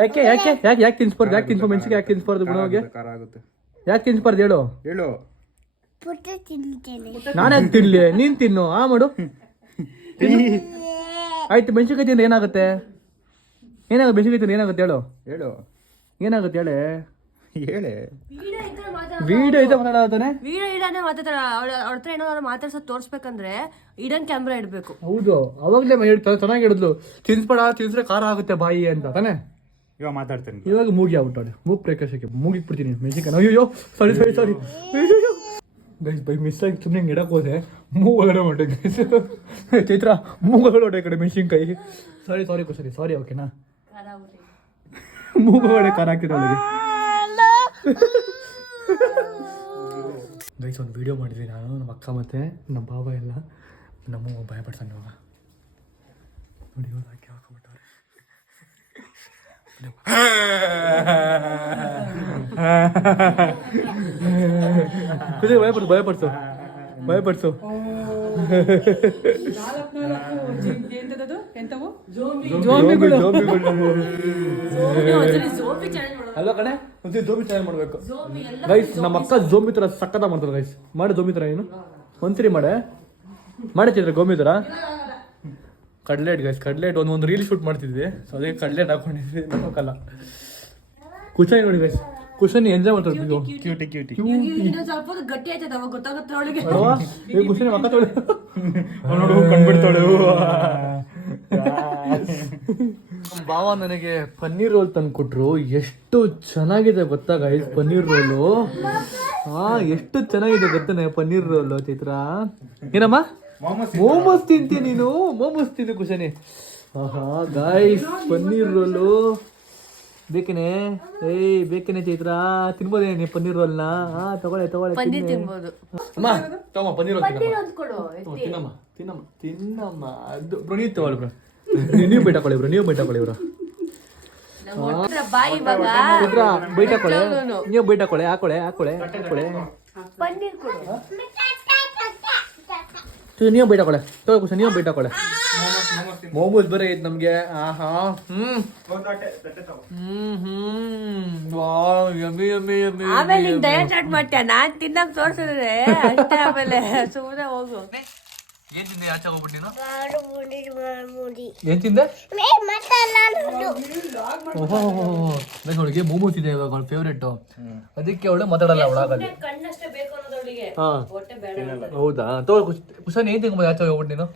ಯಾಕೆ ಯಾಕೆ ಯಾಕೆ ಯಾಕೆ ತಿನ್ಸ್ಬಾರ್ದು? ಯಾಕೆ ತಿನ್ಸ್ಬಾರ್ದು ಮೆಣಸಿನ್ಕಾಯಿ? ಯಾಕೆ ತಿನ್ಸ್ಬಾರ್ದು ಗುಣವಿಗೆ? ಯಾಕೆ ತಿನ್ಸ್ಬಾರ್ದು ಹೇಳು? ನಾನು ಯಾಕೆ ತಿನ್ಲಿ? ನೀನ್ ತಿನ್ನು. ಮಾಡು ಆಯ್ತು. ಮೆಣಸಿನ್ಕಾಯಿ ತಿಂದ್ರೆ ಏನಾಗುತ್ತೆ? ಮೆಣಸಿನ್ಕಾಯಿ ತಿಂದ್ರೆ ಏನಾಗುತ್ತೆ ಹೇಳು? ಏನಾಗುತ್ತೆ ಹೇಳಿ? ವಿಡಿಯೋ ಇದೆ ಮಾತಾಡತಾನೆ. ವಿಡಿಯೋ ಇಡನೆ ಮಾತಾಡ್ತಾರ. ಅವಳ ಹತ್ರ ಏನಾದ್ರು ಮಾತಾಡ್ಸೋದು ತೋರ್ಸ್ಬೇಕಂದ್ರೆ ಇಡನ್ ಕ್ಯಾಮ್ರಾ ಇಡ್ಬೇಕು. ಹೌದು ಅವಾಗ್ಲೇ ಚೆನ್ನಾಗಿ ಹೇಳಿದ್ಲು. ತಿನ್ಸ್ರೆ ಖಾರ ಆಗುತ್ತೆ ಬಾಯಿ ಅಂತ ತಾನೆ. ಇವಾಗ ಮಾತಾಡ್ತೇನೆ. ಇವಾಗ ಮೂಗಿ ಆಗ್ಬಿಟ್ಟಾಳೆ. ಮೂಗ್ ಪ್ರಕಾಶಕ್ಕೆ ಮೂಗಿಗೆ ಬಿಡ್ತೀನಿ ಮೆಣಸಿನ್ಕಾಯಿ. ಅಯ್ಯೋ ಸಾರಿ ಗೈಸ್ ಬೈ ಮಿಸ್ ಆಗಿ ಸುಮ್ಮನೆ ಹಿಂಗೆ ಇಡಕ್ಕೆ ಹೋದೆ. ಮೂಗಡೆ ಹೊಟ್ಟೆ ಗೈಸ್. ಚೈತ್ರ ಮೂಗಡೆ ಹೊಟ್ಟೆ ಕಡೆ ಮೆಣಸಿನ್ಕಾಯಿ. ಸಾರಿ ಕುಸರಿ ಸಾರಿ. ಓಕೆನಾ? ಮೂಗಡೆ ಖಾರ ಹಾಕಿದ ಅವಳಿಗೆ. ಗೈಸ್ ಒಂದು ವಿಡಿಯೋ ಮಾಡಿದ್ವಿ ನಾನು, ನಮ್ಮ ಅಕ್ಕ ಮತ್ತೆ ನಮ್ಮ ಬಾಬಾ ಎಲ್ಲ. ನಮ್ಮ ಭಯ ಪಡ್ತಾನೆ ಇವಾಗ. ನೋಡಿ ಇವಾಗ ಹಾಕಿ ಹಾಕೊಂಡ್ಬಿಟ್ಟವ್ರೆ. ಭಯಪಡ್ಸು ಅಲ್ಲ ಕಣೆ. ಒಂದ್ಸರಿ ಜೋಂಬಿ ಚಾಲೆಂಜ್ ಮಾಡ್ಬೇಕು ಗೈಸ್. ನಮ್ಮ ಅಕ್ಕ ಜೋಂಬಿ ತರ ಸಕ್ಕತ್ತ ಮಾಡ್ತಾರೆ ಗೈಸ್. ಮಾಡಿ ಜೋಂಬಿ ತರ ಏನು ಒಂದ್ಸರಿ ಮಾಡಿದ್ರೆ ಗೋಂಬಿ ತರ. ಕಡ್ಲೆಟ್ ಗೈಸ್, ಕಡ್ಲೆಟ್ ಒಂದು ರೀಲ್ ಶೂಟ್ ಮಾಡ್ತಿದ್ವಿ. ಸೊ ಅದಕ್ಕೆ ಕಡ್ಲೆಟ್ ಹಾಕೊಂಡಿದ್ವಿ. ನಮ್ಮಕ್ಕಲ್ಲ ಕುಶನ್ ನೋಡಿ ಗೈಸ್. ಕುಶನ್ ಎಂಜಾಯ್ ಮಾಡ್ತಾರೆ. ಸ್ವಲ್ಪ ಗಟ್ಟಿ ಆಯ್ತದ ಅವಾಗ ಗೊತ್ತಾಗುತ್ತೆ ಅವಳಿಗೆ. ಕುಶನ್ ಮಕ್ಕ ತೊಳೆ ಕಂಡ್ಬಿಡ್ತಾಳೆ. ನಮ್ಮ ಭಾವ ನನಗೆ ಪನ್ನೀರ್ ರೋಲ್ ತಂದು ಕೊಟ್ರು. ಎಷ್ಟು ಚೆನ್ನಾಗಿದೆ ಗೊತ್ತಾ ಗೈಸ್ ಪನ್ನೀರ್ ರೋಲು. ಎಷ್ಟು ಚೆನ್ನಾಗಿದೆ ಗೊತ್ತಾನೆ ಪನ್ನೀರ್ ರೋಲು. ಚೈತ್ರ ಏನಮ್ಮ ಮೋಮೋಸ್ ತಿಂತೀಯ ನೀನು? ಮೋಮೋಸ್ ತಿಂದು ಖುಷಿನೇ. ಆಹಾ ಗೈಸ್ ಪನ್ನೀರ್ ರೋಲು ಬೇಕೇನೆ? ಬೇಕೇನೆ ಚೈತ್ರ? ತಿನ್ಬೋದೇನೆ ಪನ್ನೀರ್ ರೋಲ್ನ? ತಗೊಳ್ಳೆ ಪನ್ನೀರ್ ತಿನ್ಬೋದು. ಅಮ್ಮ ತಗೋ ಪನ್ನೀರ್ ರೋಲ್ ಕೊಡು ತಿನ್ನಮ್ಮ ತಿನ್ನಮ್ಮ ತಿನ್ನಮ್ಮ. ಅದು ಪ್ರಣೀತ್ ತಗೊಳ್ಳಿ ಬ್ರೋ. ನೀವು ಬೈಟಾಕೊಳ್ಳಿ ಬ್ರೋ, ನೀವು ಬೈಟಾಕೊಳ್ಳಿ ಬ್ರೋ. ಬಾಯಿ ಇವಾಗ ಬೈಟಾಕೊಳ್ಳೆ, ನೀವು ಬೈಟಾಕೊಳ್ಳೆ. ಹಾಕೊಳ್ಳೆ ಪನ್ನೀರ್ ಕೊಡು. ನೀವು ಬೈಟಾಕೊಳ್ಳೆ. ತಗೋ ಖುಷಿ, ನೀವು ಬೈಟಾಕೊಳ್ಳೆ. ಮೋಮೋಸ್ ಬರೀ ಐತೆ ನಮ್ಗೆ. ಆಹಾ ಆಮೇಲೆ ನೀನ್ ಡಯಟ್ ಸ್ಟಾರ್ಟ್ ಮಾಡ್ತೀಯ. ನಾನ್ ತಿನ್ನಕ್ ತೋರ್ಸಿದ್ರೆ ಅಷ್ಟೇ. ಆಮೇಲೆ ಸುಮ್ಮನೆ ಹೋಗು. ಏನ್ ತಿಂದೆ ಆಚೆ ಹೋಗ್ಬಿಟ್ಟು ನೀನು? ಏನ್ ತಿಂದೆ? ಅವಳಿಗೆ ಮೋಮೋಸ್ ಇದೆ ಇವಾಗ, ಅವಳ ಫೇವ್ರೇಟ್. ಅದಕ್ಕೆ ಅವಳು ಮಾತಾಡಲ್ಲ ಅವಳಾಗಲ್ಲಿ. ಕಣ್ಣಷ್ಟೇ ಬೇಕು ಅನ್ನೋದವಳಿಗೆ. ಹಾ ಹೊಟ್ಟೆ ಬೇಡ. ಹೌದಾ? ತಗೋ ಕುಶನ್ ಏನ್ ತಿನ್ಬೋದು ಆಚೆ ಹೋಗ್ಬಿಟ್ಟು ನೀನು?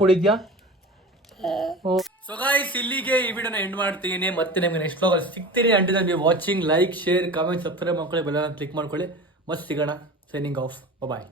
ಕುಡಿದ್ಯಾ? ಸೊ ಗೈಸ್ ಇಲ್ಲಿಗೆ ಈ ವಿಡಿಯೋನ ಎಂಡ್ ಮಾಡ್ತೀನಿ. ಮತ್ತೆ ನಿಮ್ಗೆ ನೆಕ್ಸ್ಟ್ ವ್ಲಾಗ್ ಸಿಗ್ತೀನಿ. Until then be watching. Like, share, comment, subscribe ಮಾಡ್ಕೊಳ್ಳಿ, ಬೆಲ್ ಕ್ಲಿಕ್ ಮಾಡ್ಕೊಳ್ಳಿ. ಮತ್ತೆ ಸಿಗೋಣ. Signing off. ಬಾಯ್.